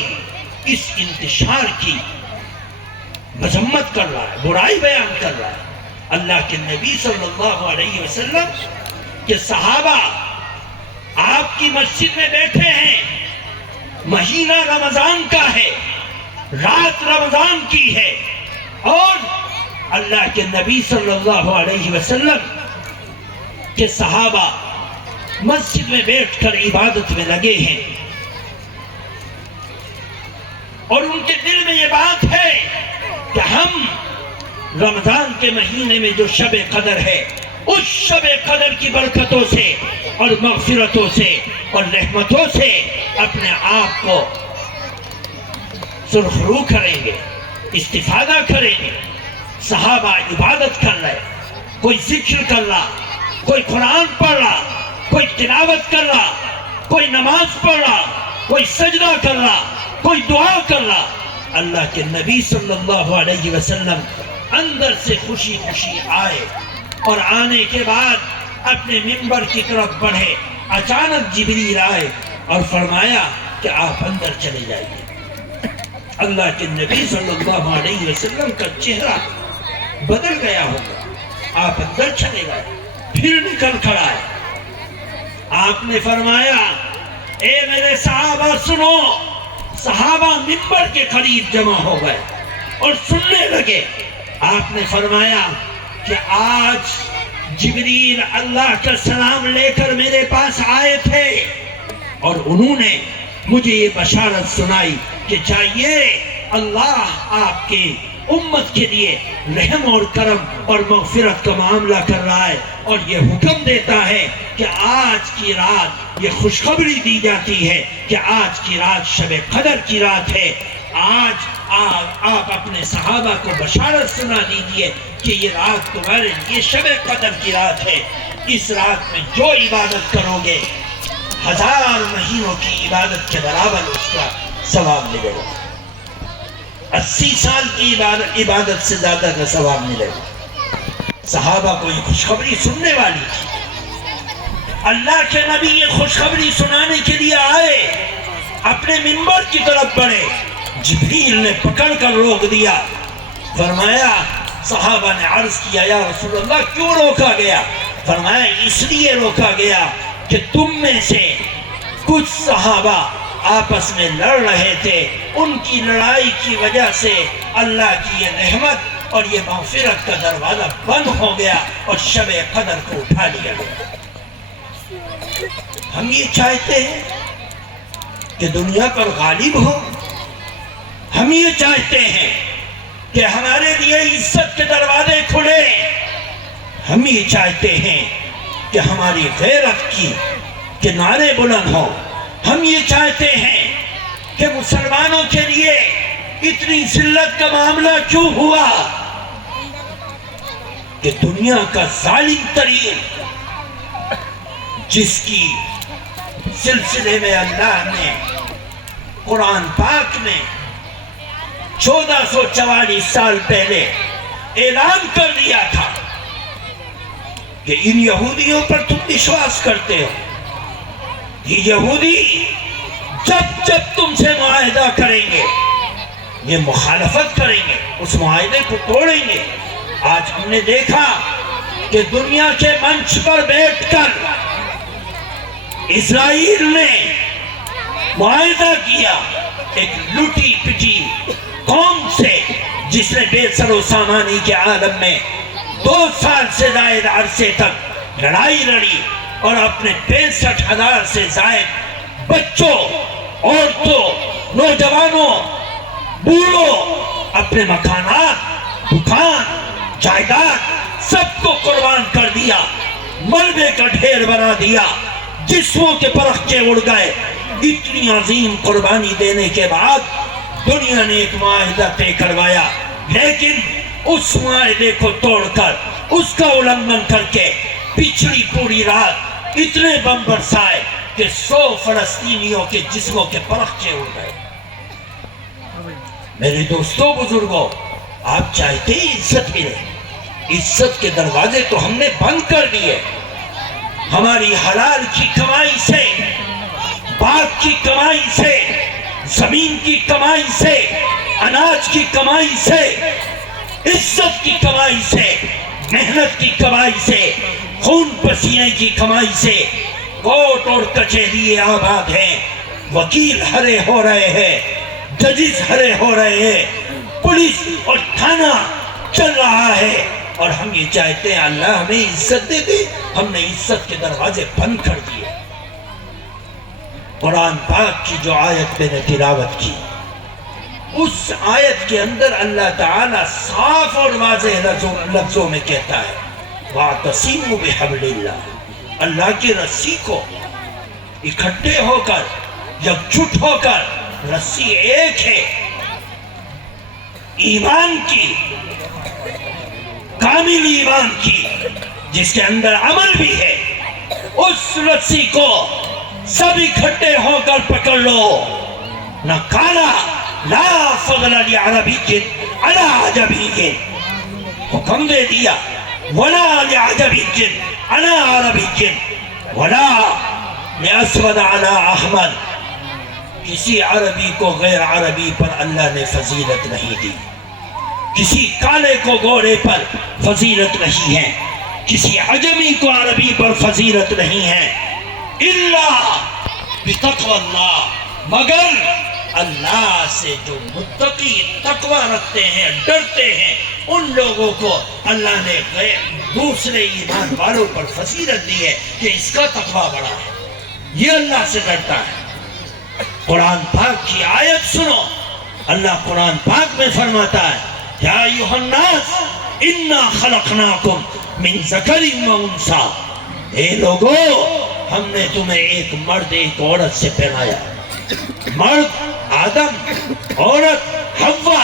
اس انتشار کی مذمت کر رہا ہے، برائی بیان کر رہا ہے۔ اللہ کے نبی صلی اللہ علیہ وسلم کے صحابہ آپ کی مسجد میں بیٹھے ہیں، مہینہ رمضان کا ہے، رات رمضان کی ہے، اور اللہ کے نبی صلی اللہ علیہ وسلم کے صحابہ مسجد میں بیٹھ کر عبادت میں لگے ہیں، اور ان کے دل میں یہ بات ہے کہ ہم رمضان کے مہینے میں جو شب قدر ہے، اس شب قدر کی برکتوں سے اور مغفرتوں سے اور رحمتوں سے اپنے آپ کو سرخرو کریں گے، استفادہ کریں گے۔ صحابہ عبادت کر رہے، کوئی ذکر کر رہا، کوئی قرآن پڑھ رہا، کوئی تلاوت کر رہا، کوئی نماز پڑھ رہا، کوئی سجدہ کر رہا، کوئی دعا کر رہا۔ اللہ کے نبی صلی اللہ علیہ وسلم اندر سے خوشی خوشی آئے، اور آنے کے بعد اپنے منبر کی طرف بڑھے، اچانک جبریل آئے اور فرمایا کہ آپ اندر چلے جائیے۔ اللہ کے نبی صلی اللہ علیہ وسلم کا چہرہ بدل گیا ہوگا، آپ اندر چلے گئے، پھر نکل کھڑا ہے۔ آپ نے فرمایا اے میرے صحابہ سنو۔ صحابہ منبر کے قریب جمع ہو گئے اور سننے لگے۔ آپ نے فرمایا کہ آج جبریل اللہ کا سلام لے کر میرے پاس آئے تھے، اور انہوں نے مجھے یہ بشارت سنائی کہ چاہیے اللہ آپ کی امت کے لیے رحم اور کرم اور مغفرت کا معاملہ کر رہا ہے، اور یہ حکم دیتا ہے کہ آج کی رات یہ خوشخبری دی جاتی ہے کہ آج کی رات شب قدر کی رات ہے۔ آج آپ اپنے صحابہ کو بشارت سنا دیجئے کہ یہ رات تمہارے لیے شب قدر کی رات ہے۔ اس رات میں جو عبادت کرو گے 1000 مہینوں کی عبادت کے برابر اس کا ثواب ملے گا، 80 سال کی عبادت سے زیادہ کا ثواب ملے گا۔ صحابہ کو یہ خوشخبری سننے والی تھی. اللہ کے نبی یہ خوشخبری سنانے کے لیے آئے, اپنے منبر کی طرف بڑھے. جبریل نے پکڑ کر روک دیا. فرمایا, صحابہ نے عرض کیا یا رسول اللہ کیوں روکا گیا؟ فرمایا اس لیے روکا گیا کہ تم میں سے کچھ صحابہ آپس میں لڑ رہے تھے, ان کی لڑائی کی وجہ سے اللہ کی یہ رحمت اور یہ مغفرت کا دروازہ بند ہو گیا اور شب قدر کو اٹھا لیا گیا. ہم یہ چاہتے ہیں کہ دنیا پر غالب ہو, ہم یہ چاہتے ہیں کہ ہمارے لیے عزت کے دروازے کھلے, ہم یہ چاہتے ہیں کہ ہماری غیرت کی کہ نعرے بلند ہو, ہم یہ چاہتے ہیں کہ مسلمانوں کے لیے اتنی ذلت کا معاملہ کیوں ہوا کہ دنیا کا ظالم ترین جس کی سلسلے میں اللہ نے قرآن پاک میں 1444 سال پہلے اعلان کر دیا تھا کہ ان یہودیوں پر تم وشواس کرتے ہو, یہ یہودی جب تم سے معاہدہ کریں گے یہ مخالفت کریں گے, اس معاہدے کو توڑیں گے. آج ہم نے دیکھا کہ دنیا کے منچ پر بیٹھ کر اسرائیل نے معاہدہ کیا ایک لوٹی پٹی قوم سے جس نے بے سر و سامانی کے عالم میں 2 سال سے زائد عرصے تک لڑائی لڑی اور اپنے 65,000 سے زائد بچوں, عورتوں, نوجوانوں, بوڑھوں, اپنے مکانات, دکان, جائیداد سب کو قربان کر دیا, ملبے کا ڈھیر بنا دیا, جسموں کے پرخچے اڑ گئے. اتنی عظیم قربانی دینے کے بعد دنیا نے ایک معاہدہ طے کروایا, لیکن اس معاہدے کو توڑ کر, اس کا النگھن کر کے پچھلی پوری رات اتنے بم برسائے کہ 100 فلسطینیوں کے جسموں کے پرخچے اڑ گئے. میرے دوستوں, بزرگوں, آپ چاہتے ہیں عزت ملے, عزت کے دروازے تو ہم نے بند کر دیے. ہماری حلال کی کمائی سے, باغ کی کمائی سے, زمین کی کمائی سے, اناج کی کمائی سے, عزت کی کمائی سے, محنت کی کمائی سے, خون پسینے کی کمائی سے کوٹ اور کچہری آباد ہیں, وکیل ہرے ہو رہے ہیں, ججز ہرے ہو رہے ہیں, پولیس اور تھانہ چل رہا ہے, اور ہم یہ چاہتے ہیں اللہ ہمیں عزت دے دے. ہم نے عزت کے دروازے بند کر دیے. قرآن پاک کی جو آیت میں نے تلاوت کی, اس آیت کے اندر اللہ تعالیٰ صاف اور واضح لفظوں میں کہتا ہے وَاعْتَصِمُوا بِحَبْلِ اللَّهِ, اللہ کی رسی کو اکٹھے ہو کر, یکجھٹ ہو کر, رسی ایک ہے ایمان کی, کامل ایمان کی, جس کے اندر عمل بھی ہے. اس رسی کو سب اکٹھے ہو کر پکڑ لو. نہ کالا, لا فضل لعربی علی عجمی, حکم دے دیا, ولا لعجمی علی عربی ولا لاسود علی احمد, کسی عربی کو غیر عربی پر اللہ نے فضیلت نہیں دی, کسی کالے کو گورے پر فضیلت نہیں ہے, کسی عجمی کو عربی پر فضیلت نہیں ہے. الا بتقوی اللہ, مگر اللہ سے جو متقی تقوی رکھتے ہیں, ڈرتے ہیں, ان لوگوں کو اللہ نے دوسرے ایمان والوں پر فضیلت دی ہے کہ اس کا تقوی بڑا ہے, یہ اللہ سے ڈرتا ہے. قرآن پاک کی آیت سنو, اللہ قرآن پاک میں فرماتا ہے یا ایھا الناس انا خلقناکم من ذکر و انثی, اے لوگو ہم نے تمہیں ایک مرد ایک عورت سے پیدایا. مرد آدم, عورت حوا,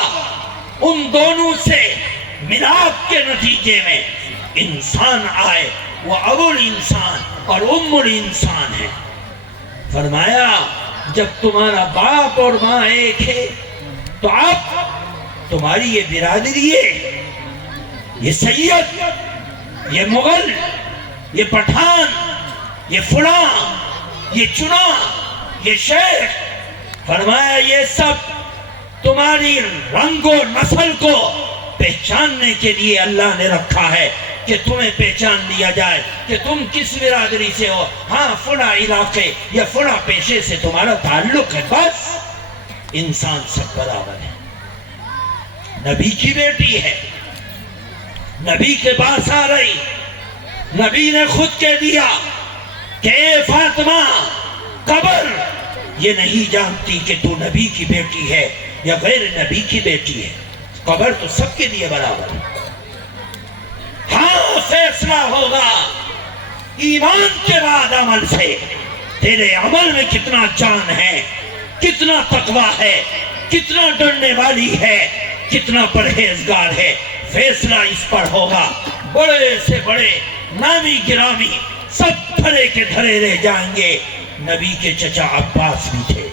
ان دونوں سے ملاپ کے نتیجے میں انسان آئے. وہ ابو الانسان اور ام الانسان ہے. فرمایا جب تمہارا باپ اور ماں ایک ہے تو اب تمہاری یہ برادری ہے, یہ سید, یہ مغل، یہ پٹھان، یہ فلاں، یہ چنا، یہ شیخ، فرمایا یہ سب تمہاری رنگ و نسل کو پہچاننے کے لیے اللہ نے رکھا ہے کہ تمہیں پہچان لیا جائے کہ تم کس برادری سے ہو. ہاں فلاں علاقے یا فلاں پیشے سے تمہارا تعلق ہے، بس. انسان سب برابر ہے. نبی کی بیٹی ہے، نبی کے پاس آ رہی، نبی نے خود کہہ دیا کہ اے فاطمہ، قبر یہ نہیں جانتی کہ تو نبی کی بیٹی ہے یا غیر نبی کی بیٹی ہے. قبر تو سب کے لیے برابر ہے. ہاں فیصلہ ہوگا ایمان کے بعد عمل سے، تیرے عمل میں کتنا جان ہے، کتنا تقویٰ ہے، کتنا ڈرنے والی ہے، کتنا پرہیزگار ہے. فیصلہ اس پر ہوگا. بڑے سے بڑے نامی گرامی سب دھرے کے دھرے رہ جائیں گے. نبی کے چچا عباس بھی تھے،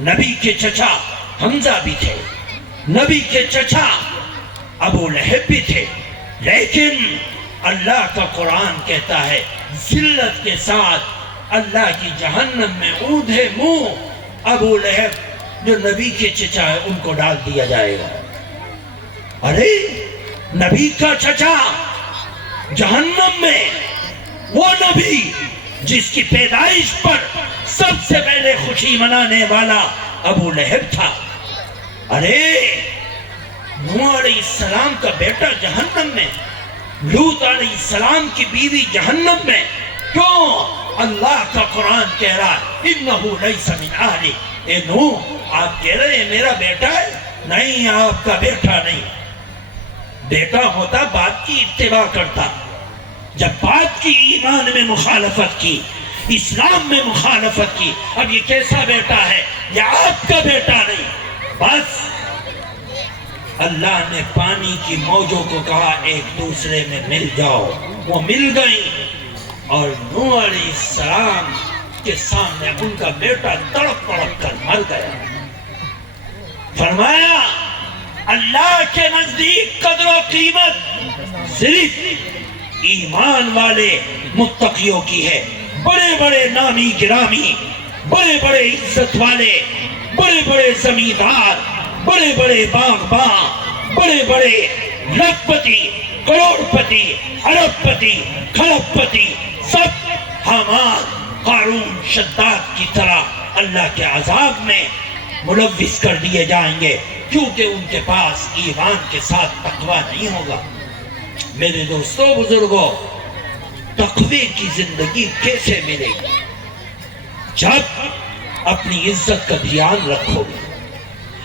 نبی کے چچا حمزہ بھی تھے، نبی کے چچا ابو لہب بھی تھے، لیکن اللہ کا قرآن کہتا ہے ذلت کے ساتھ اللہ کی جہنم میں اونڈے منہ ابو لہب جو نبی کے چچا ہے ان کو ڈال دیا جائے گا. ارے نبی کا چچا جہنم میں، وہ نبی جس کی پیدائش پر سب سے پہلے خوشی منانے والا ابو لہب تھا. ارے نوح علیہ السلام کا بیٹا جہنم میں، لوط علیہ السلام کی بیوی جہنم میں. کیوں؟ اللہ کا قرآن کہہ رہا ہے انہو لیس من اہلی. اے نوح آپ کہہ رہے ہیں میرا بیٹا ہے؟ نہیں، آپ کا بیٹا نہیں. بیٹا ہوتا باپ کی اتباع کرتا. جب باپ کی ایمان میں مخالفت کی، اسلام میں مخالفت کی، اب یہ کیسا بیٹا ہے؟ یہ آپ کا بیٹا نہیں. بس اللہ نے پانی کی موجوں کو کہا ایک دوسرے میں مل جاؤ. وہ مل گئی اور نوح علیہ السلام کے سامنے ان کا بیٹا تڑپ تڑپ کر مر گیا. فرمایا اللہ کے نزدیک قدر و قیمت صرف ایمان والے متقیوں کی ہے. بڑے بڑے نامی گرامی، بڑے بڑے عزت والے، بڑے بڑے زمیندار، بڑے بڑے باغباں، بڑے بڑے لکھپتی، کروڑ پتی، ارب پتی، کھرب پتی، سب حامان، قارون، شداد کی طرح اللہ کے عذاب میں ملوث کر دیے جائیں گے، کیونکہ ان کے پاس ایمان کے ساتھ تقویٰ نہیں ہوگا. میرے دوستوں بزرگوں، تقوی کی زندگی کیسے ملے گی؟ جب اپنی عزت کا دھیان رکھو گے،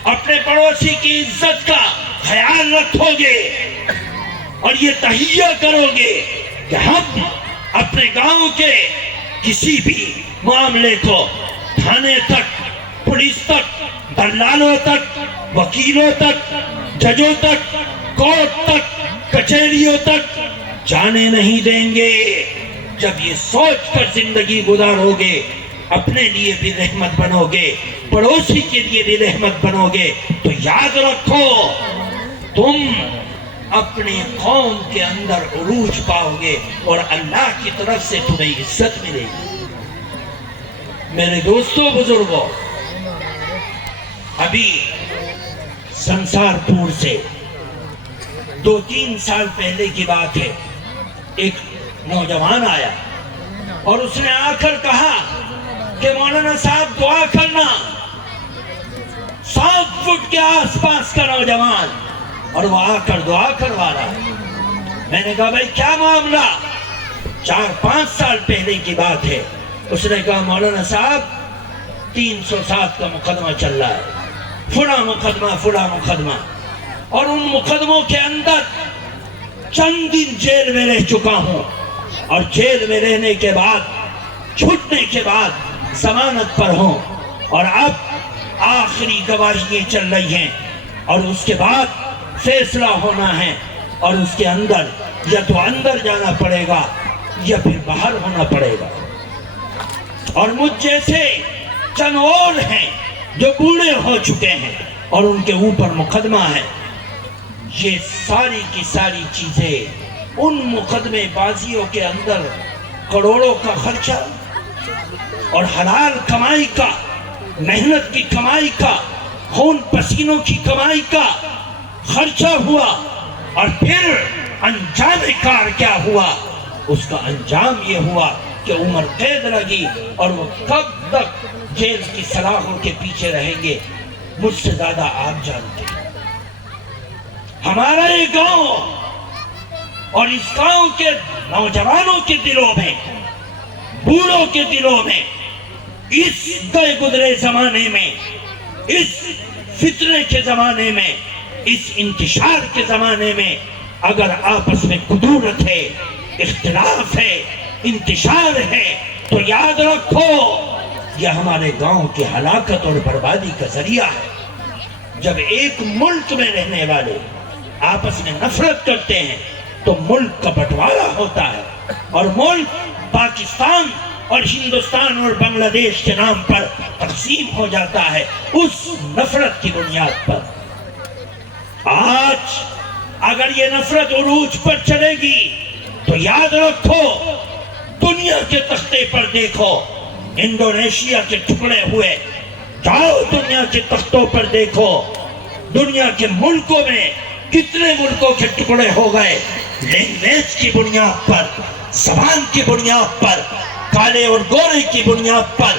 اپنے پڑوسی کی عزت کا خیال رکھو گے اور یہ تہیہ کرو گے کہ ہم اپنے گاؤں کے کسی بھی معاملے کو تھانے تک، پولیس تک، دلالوں تک، وکیلوں تک، ججوں تک، کورٹ تک، کچہریوں تک جانے نہیں دیں گے. جب یہ سوچ کر زندگی گزارو گے، اپنے لیے بھی رحمت بنو گے، پڑوسی کے لیے بھی رحمت بنو گے، تو یاد رکھو تم اپنی قوم کے اندر عروج پاؤ گے اور اللہ کی طرف سے تمہیں عزت ملے گی. میرے دوستوں بزرگوں، ابھی سنسار پور سے 2-3 سال پہلے کی بات ہے، ایک نوجوان آیا اور اس نے آ کر کہا کہ مولانا صاحب دعا کرنا. 7 فٹ کے آس پاس کا نوجوان، اور وہ آ کر دعا کروا رہا ہے. میں نے کہا بھائی کیا معاملہ؟ 4-5 سال پہلے کی بات ہے. اس نے کہا مولانا صاحب 307 کا مقدمہ چل رہا ہے، فلاں مقدمہ فلاں مقدمہ، اور ان مقدموں کے اندر چند دن جیل میں رہ چکا ہوں، اور جیل میں رہنے کے بعد، چھٹنے کے بعد ضمانت پر ہوں، اور اب آخری گواہیاں چل رہی ہیں اور اس کے بعد فیصلہ ہونا ہے، اور اس کے اندر یا تو اندر جانا پڑے گا یا پھر باہر ہونا پڑے گا. اور مجھ جیسے چند اور ہیں جو بوڑھے ہو چکے ہیں اور ان کے اوپر مقدمہ ہے. یہ ساری کی ساری چیزیں ان مقدمے بازیوں کے اندر کروڑوں کا خرچہ اور حلال کمائی کا، محنت کی کمائی کا، خون پسینوں کی کمائی کا خرچہ ہوا، اور پھر انجام کار کیا ہوا؟ اس کا انجام یہ ہوا کہ عمر قید لگی، اور وہ کب تک جیل کی سلاخوں کے پیچھے رہیں گے مجھ سے زیادہ آپ جانتے ہیں۔ ہمارا یہ گاؤں اور اس گاؤں کے نوجوانوں کے دلوں میں، بوڑھوں کے دلوں میں، اس گئے گزرے زمانے میں، اس فتنے کے زمانے میں، اس انتشار کے زمانے میں اگر آپس میں کدورت ہے، اختلاف ہے، انتشار ہے، تو یاد رکھو یہ ہمارے گاؤں کی ہلاکت اور بربادی کا ذریعہ ہے۔ جب ایک ملک میں رہنے والے آپس میں نفرت کرتے ہیں تو ملک کا بٹوارا ہوتا ہے، اور ملک پاکستان اور ہندوستان اور بنگلہ دیش کے نام پر تقسیم ہو جاتا ہے اس نفرت کی بنیاد پر۔ آج اگر یہ نفرت عروج پر چلے گی تو یاد رکھو دنیا کے تختے پر دیکھو، انڈونیشیا کے ٹکڑے ہوئے، جاؤ دنیا کے تختوں پر دیکھو، دنیا کے ملکوں میں کتنے ملکوں کے ٹکڑے ہو گئے، لینگویج کی بنیاد پر، زبان کی بنیاد پر، کالے اور گورے کی بنیاد پر،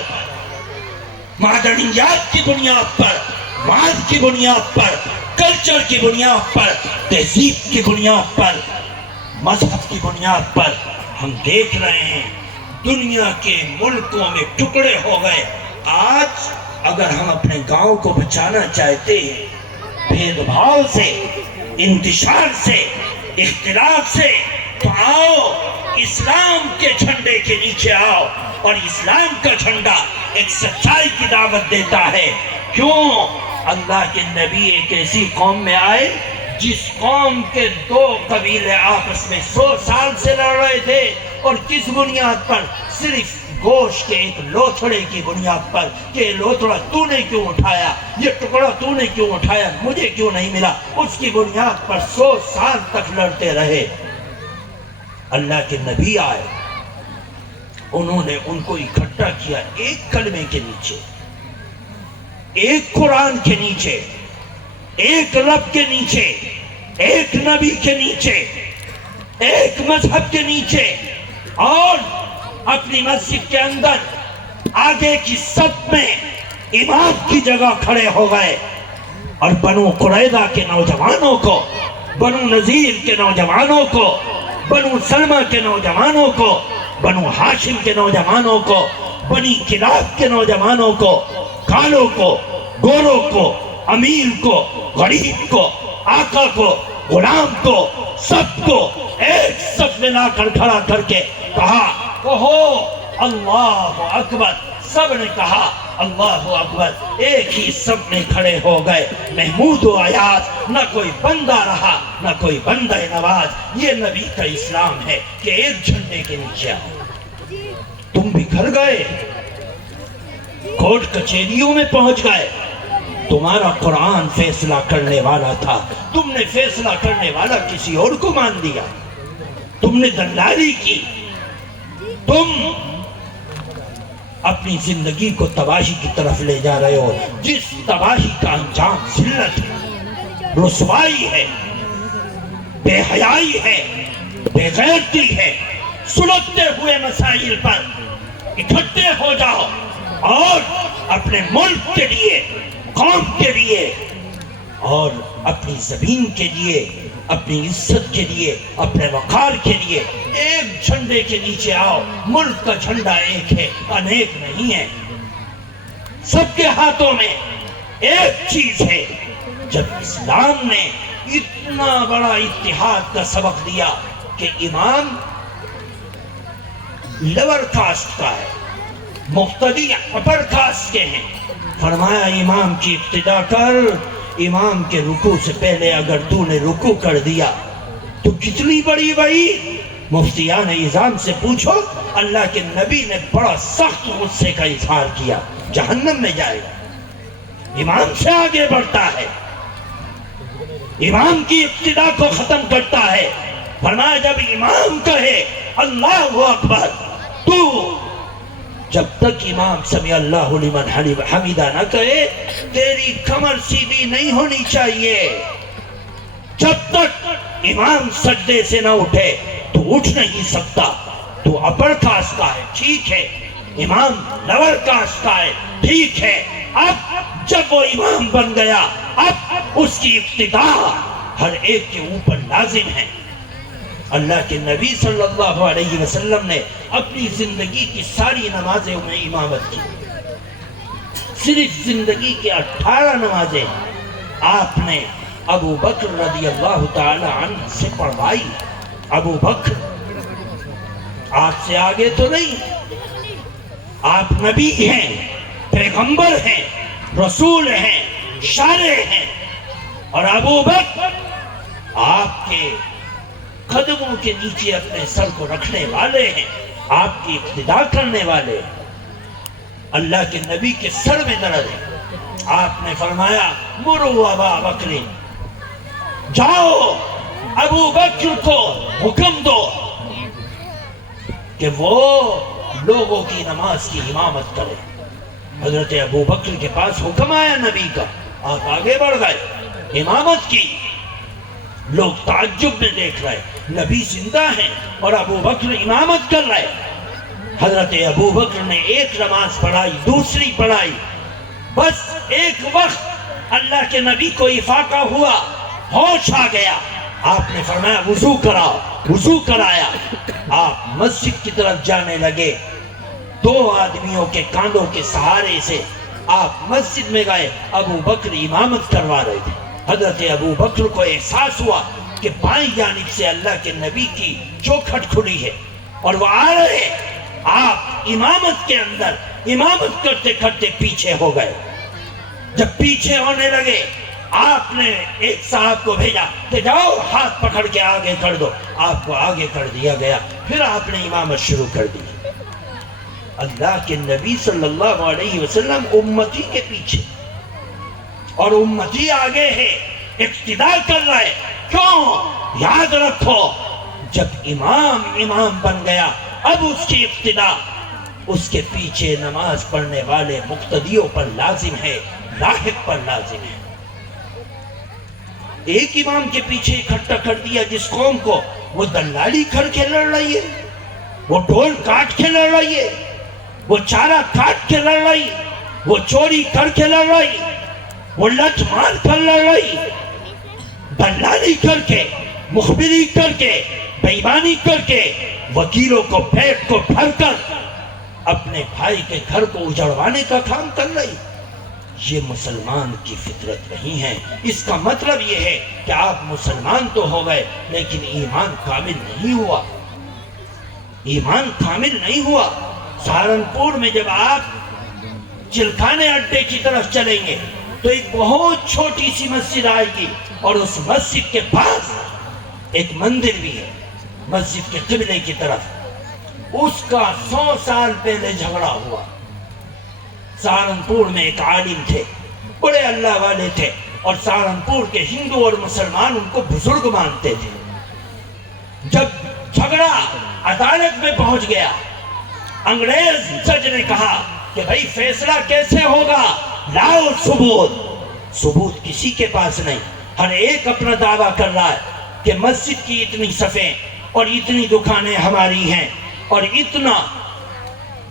معدنیات کی بنیاد پر، مال کی بنیاد پر، کلچر کی بنیاد پر، تہذیب کی بنیاد پر، مذہب کی بنیاد پر ہم دیکھ رہے ہیں دنیا کے ملکوں میں ٹکڑے ہو گئے۔ آج اگر ہم اپنے گاؤں کو بچانا چاہتے ہیں بھید بھاؤ سے، انتشار سے، اختلاف سے، تو آؤ اسلام کے جھنڈے کے نیچے آؤ، اور اسلام کا جھنڈا ایک سچائی کی دعوت دیتا ہے۔ کیوں؟ اللہ کے نبی ایک ایسی قوم میں آئے جس قوم کے دو قبیلے آپس میں 100 سال سے لڑ رہے تھے، اور کس بنیاد پر؟ صرف گوشت کے ایک لوتھڑے کی بنیاد پر کہ یہ لوتھڑا تو نے کیوں اٹھایا، یہ ٹکڑا تو نے کیوں اٹھایا، مجھے کیوں نہیں ملا، اس کی بنیاد پر 100 سال تک لڑتے رہے۔ اللہ کے نبی آئے، انہوں نے ان کو اکٹھا کیا ایک کلمے کے نیچے، ایک قرآن کے نیچے، ایک رب کے نیچے، ایک نبی کے نیچے، ایک مذہب کے نیچے، اور اپنی مسجد کے اندر آگے کی صف میں امام کی جگہ کھڑے ہو گئے، اور بنو قریظہ کے نوجوانوں کو، بنو نذیر کے نوجوانوں کو، بنو سلمہ کے نوجوانوں کو، بنو ہاشم کے نوجوانوں کو، بنی کلاب کے نوجوانوں کو، کالوں کو، گوروں کو، امیر کو، غریب کو، آقا کو، غلام کو، سب کو ایک صف میں لا کر کھڑا کر کے کہا، کہو اللہ اکبر۔ سب نے کہا اللہ اکبر، ایک ہی سب میں کھڑے ہو گئے۔ محمود و آیات، نہ کوئی بندہ رہا نہ کوئی بندہ نواز۔ یہ نبی کا اسلام ہے کہ ایک جھنڈے کے نیچے آؤ۔ تم بکھر گئے، کورٹ کچہریوں میں پہنچ گئے، تمہارا قرآن فیصلہ کرنے والا تھا، تم نے فیصلہ کرنے والا کسی اور کو مان دیا، تم نے دلالی کی، تم اپنی زندگی کو تباہی کی طرف لے جا رہے ہو، جس تباہی کا انجام ذلت ہے، رسوائی ہے، بے حیائی ہے، بے غیرتی ہے۔ سلگتے ہوئے مسائل پر اکٹھے ہو جاؤ، اور اپنے ملک کے لیے، قوم کے لیے، اور اپنی زمین کے لیے، اپنی عزت کے لیے، اپنے وقار کے لیے ایک جھنڈے کے نیچے آؤ۔ ملک کا جھنڈا ایک ہے، انیک نہیں ہے، سب کے ہاتھوں میں ایک چیز ہے۔ جب اسلام نے اتنا بڑا اتحاد کا سبق دیا کہ امام لور کاسٹ کا ہے، مقتدی اپر کاسٹ کے ہیں، فرمایا امام کی ابتدا کر، امام کے رکوع سے پہلے اگر تو نے رکوع کر دیا تو کتنی بڑی وعید۔ مفتیان اعظام سے پوچھو، اللہ کے نبی نے بڑا سخت غصے کا اظہار کیا، جہنم میں جائے گا۔ امام سے آگے بڑھتا ہے، امام کی ابتدا کو ختم کرتا ہے، فرمایا جب امام کہے اللہ اکبر تو جب تک امام سمیع اللہ لمن حمیدہ نہ کہے تیری کمر سیدھی نہیں ہونی چاہیے. جب تک امام سجدے سے نہ اٹھے تو اٹھ نہیں سکتا. تو اپر کاسٹ کا ہے ٹھیک ہے, امام لور کاسٹ کا ہے ٹھیک ہے. اب جب وہ امام بن گیا اب اس کی اقتدا ہر ایک کے اوپر لازم ہے. اللہ کے نبی صلی اللہ علیہ وسلم نے اپنی زندگی کی ساری نمازیں میں امامت کی. صرف زندگی کے 18 نمازیں آپ نے ابو بکر رضی اللہ تعالی عنہ سے پڑھوائی. ابو بکر آپ سے آگے تو نہیں, آپ نبی ہیں, پیغمبر ہیں, رسول ہیں, شارع ہیں, اور ابو بکر آپ کے قدموں کے نیچے اپنے سر کو رکھنے والے ہیں, آپ کی اقتدا کرنے والے ہیں. اللہ کے نبی کے سر میں درد ہے. آپ نے فرمایا مرو ابا بکر, جاؤ ابو بکر کو حکم دو کہ وہ لوگوں کی نماز کی امامت کرے. حضرت ابو بکر کے پاس حکم آیا نبی کا, آپ آگے بڑھ گئے, امامت کی. لوگ تعجب میں دیکھ رہے, نبی زندہ ہیں اور ابو بکر امامت کر رہے. حضرت ابو بکر نے ایک نماز پڑھائی, دوسری پڑھائی, بس ایک وقت اللہ کے نبی کو افاقہ ہوا, ہوش آ گیا. آپ نے فرمایا وضو کراؤ, وضو کرایا. آپ مسجد کی طرف جانے لگے. 2 آدمیوں کے کاندھوں کے سہارے سے آپ مسجد میں گئے. ابو بکر امامت کروا رہے تھے. حضرت ابو بکر کو احساس ہوا کہ بائیں جانب سے اللہ کے نبی کی چوکھٹ کھلی ہے اور وہ آ رہے. آپ امامت کے اندر امامت کرتے کرتے پیچھے ہو گئے. جب پیچھے ہونے لگے آپ نے ایک صاحب کو بھیجا کہ جاؤ ہاتھ پکڑ کے آگے کر دو. آپ کو آگے کر دیا گیا. پھر آپ نے امامت شروع کر دی. اللہ کے نبی صلی اللہ علیہ وسلم امتی کے پیچھے اور امتی آگے ہے, اقتدا کر رہے. کیوں؟ یاد رکھو جب امام بن گیا اب اس کی اقتدا اس کے پیچھے نماز پڑھنے والے مقتدیوں پر لازم ہے, لاحق پر لازم ہے. ایک امام کے پیچھے اکٹھا کر دیا جس قوم کو, وہ دلالی کر کے لڑ رہی ہے, وہ ڈھول کاٹ کے لڑ رہی ہے, وہ چارہ کاٹ کے لڑ رہی, وہ چوری کر کے لڑ رہی, وہ لٹ مار کر لڑ رہی, دلالی کر کے, مخبری کر کے, بے ایمانی کر کے, وکیلوں کو پیٹ کو بھر کر اپنے بھائی کے گھر کو اجڑوانے کا کام کر رہی. یہ مسلمان کی فطرت نہیں ہے. اس کا مطلب یہ ہے کہ آپ مسلمان تو ہو گئے لیکن ایمان کامل نہیں ہوا. ایمان کامل نہیں ہوا. سہارنپور میں جب آپ چلکانے اڈے کی طرف چلیں گے تو ایک بہت چھوٹی سی مسجد آئے گی اور اس مسجد کے پاس ایک مندر بھی ہے مسجد کے قبلے کی طرف. اس کا 100 سال پہلے جھگڑا ہوا. سہارنپور میں ایک عالم تھے, بڑے اللہ والے تھے, اور سہارنپور کے ہندو اور مسلمان ان کو بزرگ مانتے تھے. جب جھگڑا عدالت میں پہنچ گیا, انگریز جج نے کہا کہ بھائی فیصلہ کیسے ہوگا, لاؤ ثبوت. ثبوت کسی کے پاس نہیں. ہر ایک اپنا دعویٰ کر رہا ہے کہ مسجد کی اتنی صفیں اور اتنی دکانیں ہماری ہیں, اور اتنا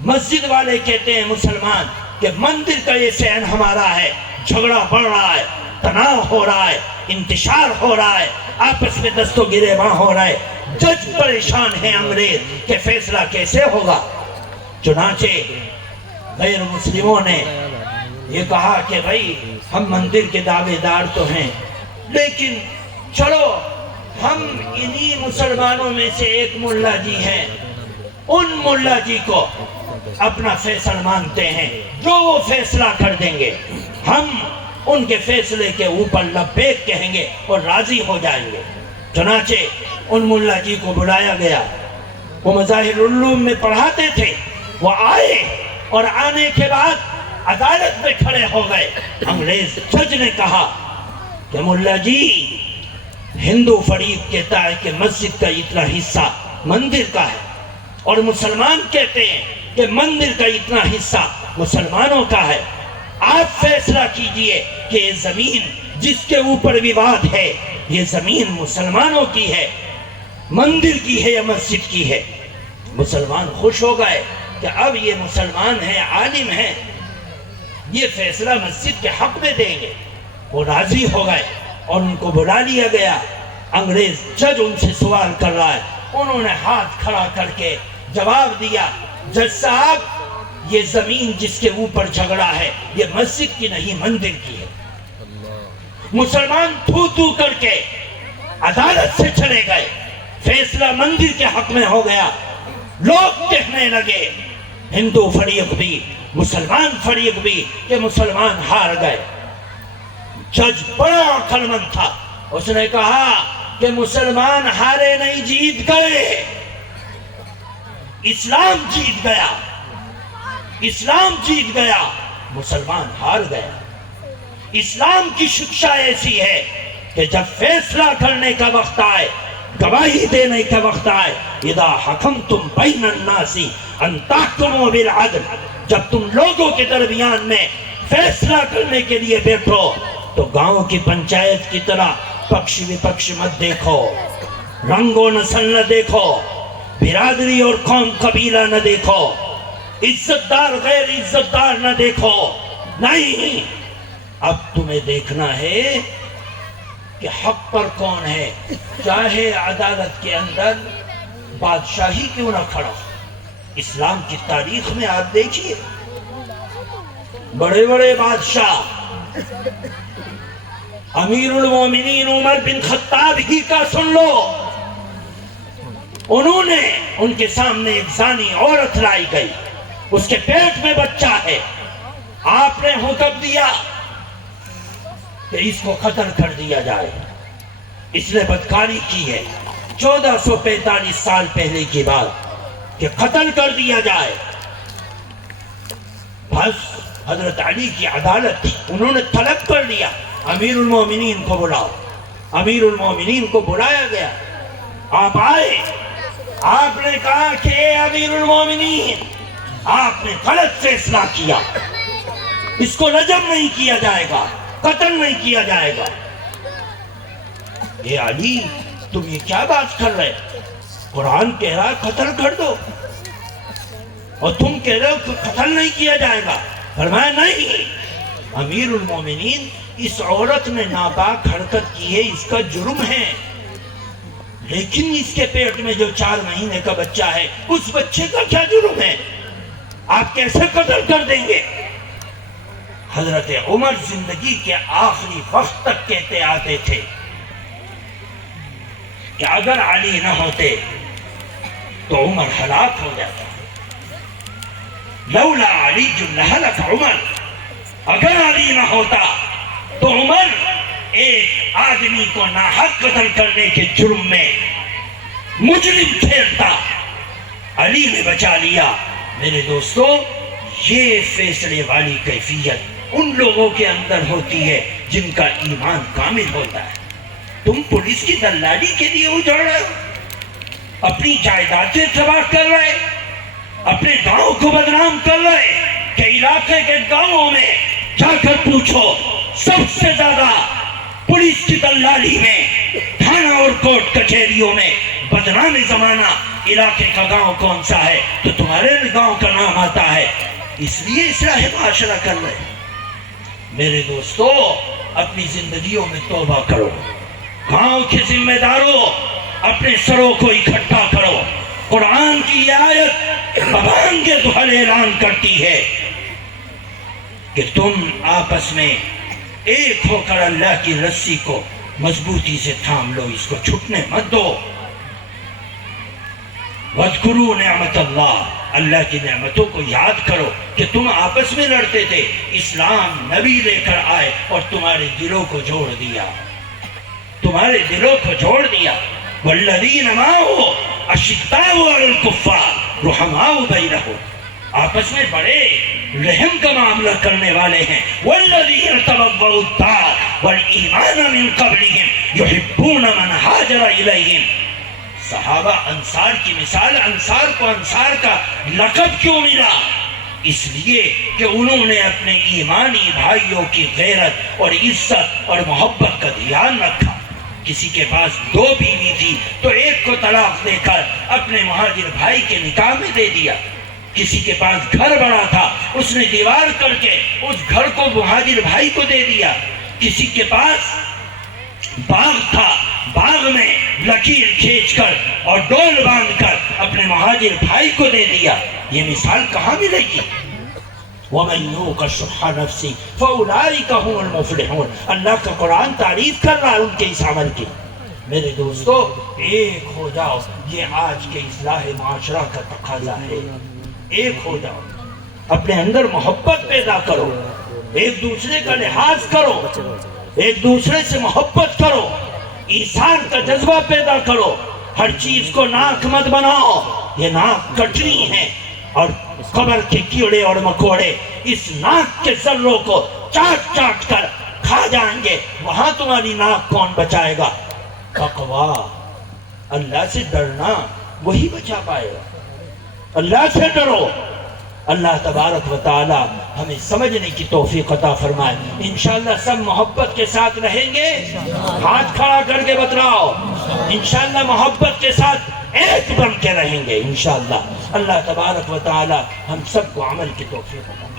مسجد والے کہتے ہیں مسلمان کہ مندر کا یہ صحن ہمارا ہے. جھگڑا بڑھ رہا ہے, تناؤ ہو رہا ہے, انتشار ہو رہا ہے, آپس میں دست و گریباں ہو رہا ہے. جج پریشان ہیں انگریز کہ فیصلہ کیسے ہوگا. چنانچہ غیر مسلموں نے یہ کہا کہ بھائی ہم مندر کے دعوے دار تو ہیں, لیکن چلو ہم انہی مسلمانوں میں سے ایک ملا جی ہیں, ان ملا جی کو اپنا فیصل مانتے ہیں, جو وہ فیصلہ کر دیں گے ہم ان کے فیصلے کے اوپر لبیک کہیں گے اور راضی ہو جائیں گے. چنانچہ ان ملا جی کو بلایا گیا. وہ مظاہر العلوم میں پڑھاتے تھے. وہ آئے اور آنے کے بعد عدالت میں کھڑے ہو گئے. انگریز جج نے کہا کہ ملا جی ہندو فریق کہتا ہے کہ مسجد کا اتنا حصہ مندر کا ہے، اور مسلمان کہتے ہیں کہ مندر کا اتنا حصہ مسلمانوں کا ہے۔ آپ فیصلہ کیجئے کہ یہ زمین جس کے اوپر وواد ہے، یہ زمین مسلمانوں کی ہے، مندر کی ہے یا مسجد کی ہے؟ مسلمان خوش ہو گئے کہ اب یہ مسلمان ہیں، عالم ہیں، یہ فیصلہ مسجد کے حق میں دیں گے۔ وہ راضی ہو گئے اور ان کو بلا لیا گیا۔ انگریز جج ان سے سوال کر رہا ہے، انہوں نے ہاتھ کھڑا کر کے جواب دیا، جج صاحب یہ زمین جس کے اوپر جھگڑا ہے یہ مسجد کی نہیں مندر کی ہے۔ مسلمان تھو تھو کر کے عدالت سے چلے گئے، فیصلہ مندر کے حق میں ہو گیا۔ لوگ کہنے لگے، ہندو فریق بھی مسلمان فریق بھی، کہ مسلمان ہار گئے۔ جج بڑا عقل مند تھا، اس نے کہا کہ مسلمان ہارے نہیں، جیت گئے، اسلام جیت گیا، اسلام جیت گیا، مسلمان ہار گیا۔ اسلام کی شکشا ایسی ہے کہ جب فیصلہ کرنے کا وقت آئے، گواہی دینے کا وقت آئے، اذا حکمتم بین الناس ان تحکموا بالعدل، جب تم لوگوں کے درمیان میں فیصلہ کرنے کے لیے بیٹھو تو گاؤں کی پنچایت کی طرح پکش وپکش مت دیکھو، رنگ و نسل نہ دیکھو، برادری اور قوم قبیلہ نہ دیکھو، عزت دار غیر عزت دار نہ دیکھو، نہیں، اب تمہیں دیکھنا ہے کہ حق پر کون ہے، چاہے عدالت کے اندر بادشاہی کیوں نہ کھڑا۔ اسلام کی تاریخ میں آپ دیکھیے، بڑے بڑے بادشاہ، امیر المومنین عمر بن خطاب ہی کا سن لو، انہوں نے ان کے سامنے ایک زانی عورت لائی گئی، اس کے پیٹ میں بچہ ہے، آپ نے حکم دیا کہ اس کو قتل کر دیا جائے، اس نے بدکاری کی ہے، 1445 سال پہلے کی بات، کہ قتل کر دیا جائے۔ بس حضرت علی کی عدالت تھی، انہوں نے طلب کر لیا، امیر المومنین کو بلاؤ۔ امیر المومنین کو بلایا گیا، آپ آئے، آپ نے کہا کہ اے امیر المومنین، آپ نے غلط فیصلہ کیا، اس کو رجم نہیں کیا جائے گا، قتل نہیں کیا جائے گا۔ اے علی، تم یہ کیا بات کر رہے؟ قرآن کہہ رہا ہے قتل کر دو، اور تم کہہ رہے ہو کہ قتل نہیں کیا جائے گا۔ فرمایا نہیں، امیر المومنین، اس عورت نے ناپاک حرکت کی ہے، اس کا جرم ہے، لیکن اس کے پیٹ میں جو 4 مہینے کا بچہ ہے، اس بچے کا کیا جرم ہے؟ آپ کیسے قتل کر دیں گے؟ حضرت عمر زندگی کے آخری وقت تک کہتے آتے تھے کہ اگر علی نہ ہوتے تو عمر ہلاک ہو جاتا، لولا علی لہلک عمر، اگر علی نہ ہوتا تو عمر ایک آدمی کو ناحق قتل کرنے کے جرم میں مجرم ٹھہرتا، علی نے بچا لیا۔ میرے دوستو، یہ فیصلے والی کیفیت ان لوگوں کے اندر ہوتی ہے جن کا ایمان کامل ہوتا ہے۔ تم پولیس کی دلالی کے لیے اجڑ رہے ہو، اپنی جائیدادیں تباہ کر رہے، اپنے گاؤں کو بدنام کر رہے، کہ علاقے کے گاؤں میں جا کر پوچھو، سب سے زیادہ پولیس کی دلالی میں، تھانہ اور کورٹ کچہریوں میں بدنام زمانہ علاقے کا گاؤں کون سا ہے تو تمہارے گاؤں کا نام آتا ہے، اس لیے اصلاح معاشرہ کر رہے۔ میرے دوستو، اپنی زندگیوں میں توبہ کرو، گاؤں کے ذمہ داروں اپنے سروں کو اکٹھا کرو۔ قرآن کی آیت ببانگ دہل اعلان کرتی ہے کہ تم آپس میں ایک ہو کر اللہ کی رسی کو مضبوطی سے تھام لو، اس کو چھٹنے مت دو۔ وَاذْكُرُوا نِعْمَةَ اللَّهِ، اللہ کی نعمتوں کو یاد کرو کہ تم آپس میں لڑتے تھے، اسلام نبی لے کر آئے اور تمہارے دلوں کو جوڑ دیا، تمہارے دلوں کو جوڑ دیا۔ وَالَّذِينَ مَعَهُ أَشِدَّاءُ عَلَى الْكُفَّارِ رُحَمَاءُ بَيْنَهُمْ، آپس میں بڑے رحم کا معاملہ کرنے والے ہیں۔ وَالَّذِينَ تَبَوَّءُ الدَّارَ، والایمان من قبلهم یحبون من ہاجر الیہم. صحابہ انصار کی مثال، انصار کو انصار کا لقب کیوں ملا؟ اس لیے کہ انہوں نے اپنے ایمانی بھائیوں کی غیرت اور عزت اور محبت کا دھیان رکھا. کسی کے پاس 2 بیوی تھی تو ایک کو طلاق دے کر اپنے مہاجر بھائی کے نکاح میں دے دیا. کسی کے پاس گھر بڑا تھا، اس نے دیوار کر کے اس گھر کو مہاجر بھائی کو دے دیا. کسی کے پاس باغ تھا، باغ میں لکیر کھینچ کر اور ڈول باندھ کر اپنے مہاجر بھائی کو دے دیا. یہ مثال کہاں ملے گی؟ وَمَن يُوقَ شُحَّ نَفْسِهِ فَأُولَٰئِكَ هُمُ الْمُفْلِحُونَ. اللہ کا قرآن تعریف کر رہا ہے ان کے اس عمل کی. میرے دوستو، ایک ہو جاؤ، یہ آج کے اصلاح معاشرہ کا تقاضا ہے. ایک ہو جاؤ، اپنے اندر محبت پیدا کرو، ایک دوسرے کا لحاظ کرو، ایک دوسرے سے محبت کرو، ایثار کا جذبہ پیدا کرو. ہر چیز کو ناک مت بناؤ، یہ ناک کٹنی ہے اور قبر کے کیڑے اور مکوڑے اس ناک کے ذروں کو چاٹ چاٹ کر کھا جائیں گے. وہاں تمہاری ناک کون بچائے گا؟ تقویٰ، اللہ سے ڈرنا، وہی بچا پائے گا. اللہ سے ڈرو. اللہ تبارک و تعالی ہمیں سمجھنے کی توفیق عطا فرمائے. انشاءاللہ سب محبت کے ساتھ رہیں گے. ہاتھ کھڑا کر کے بتلاؤ. انشاءاللہ محبت کے ساتھ ایک بن کے رہیں گے انشاءاللہ. اللہ تبارک و تعالی ہم سب کو عمل کی توفیق عطا فرمائے.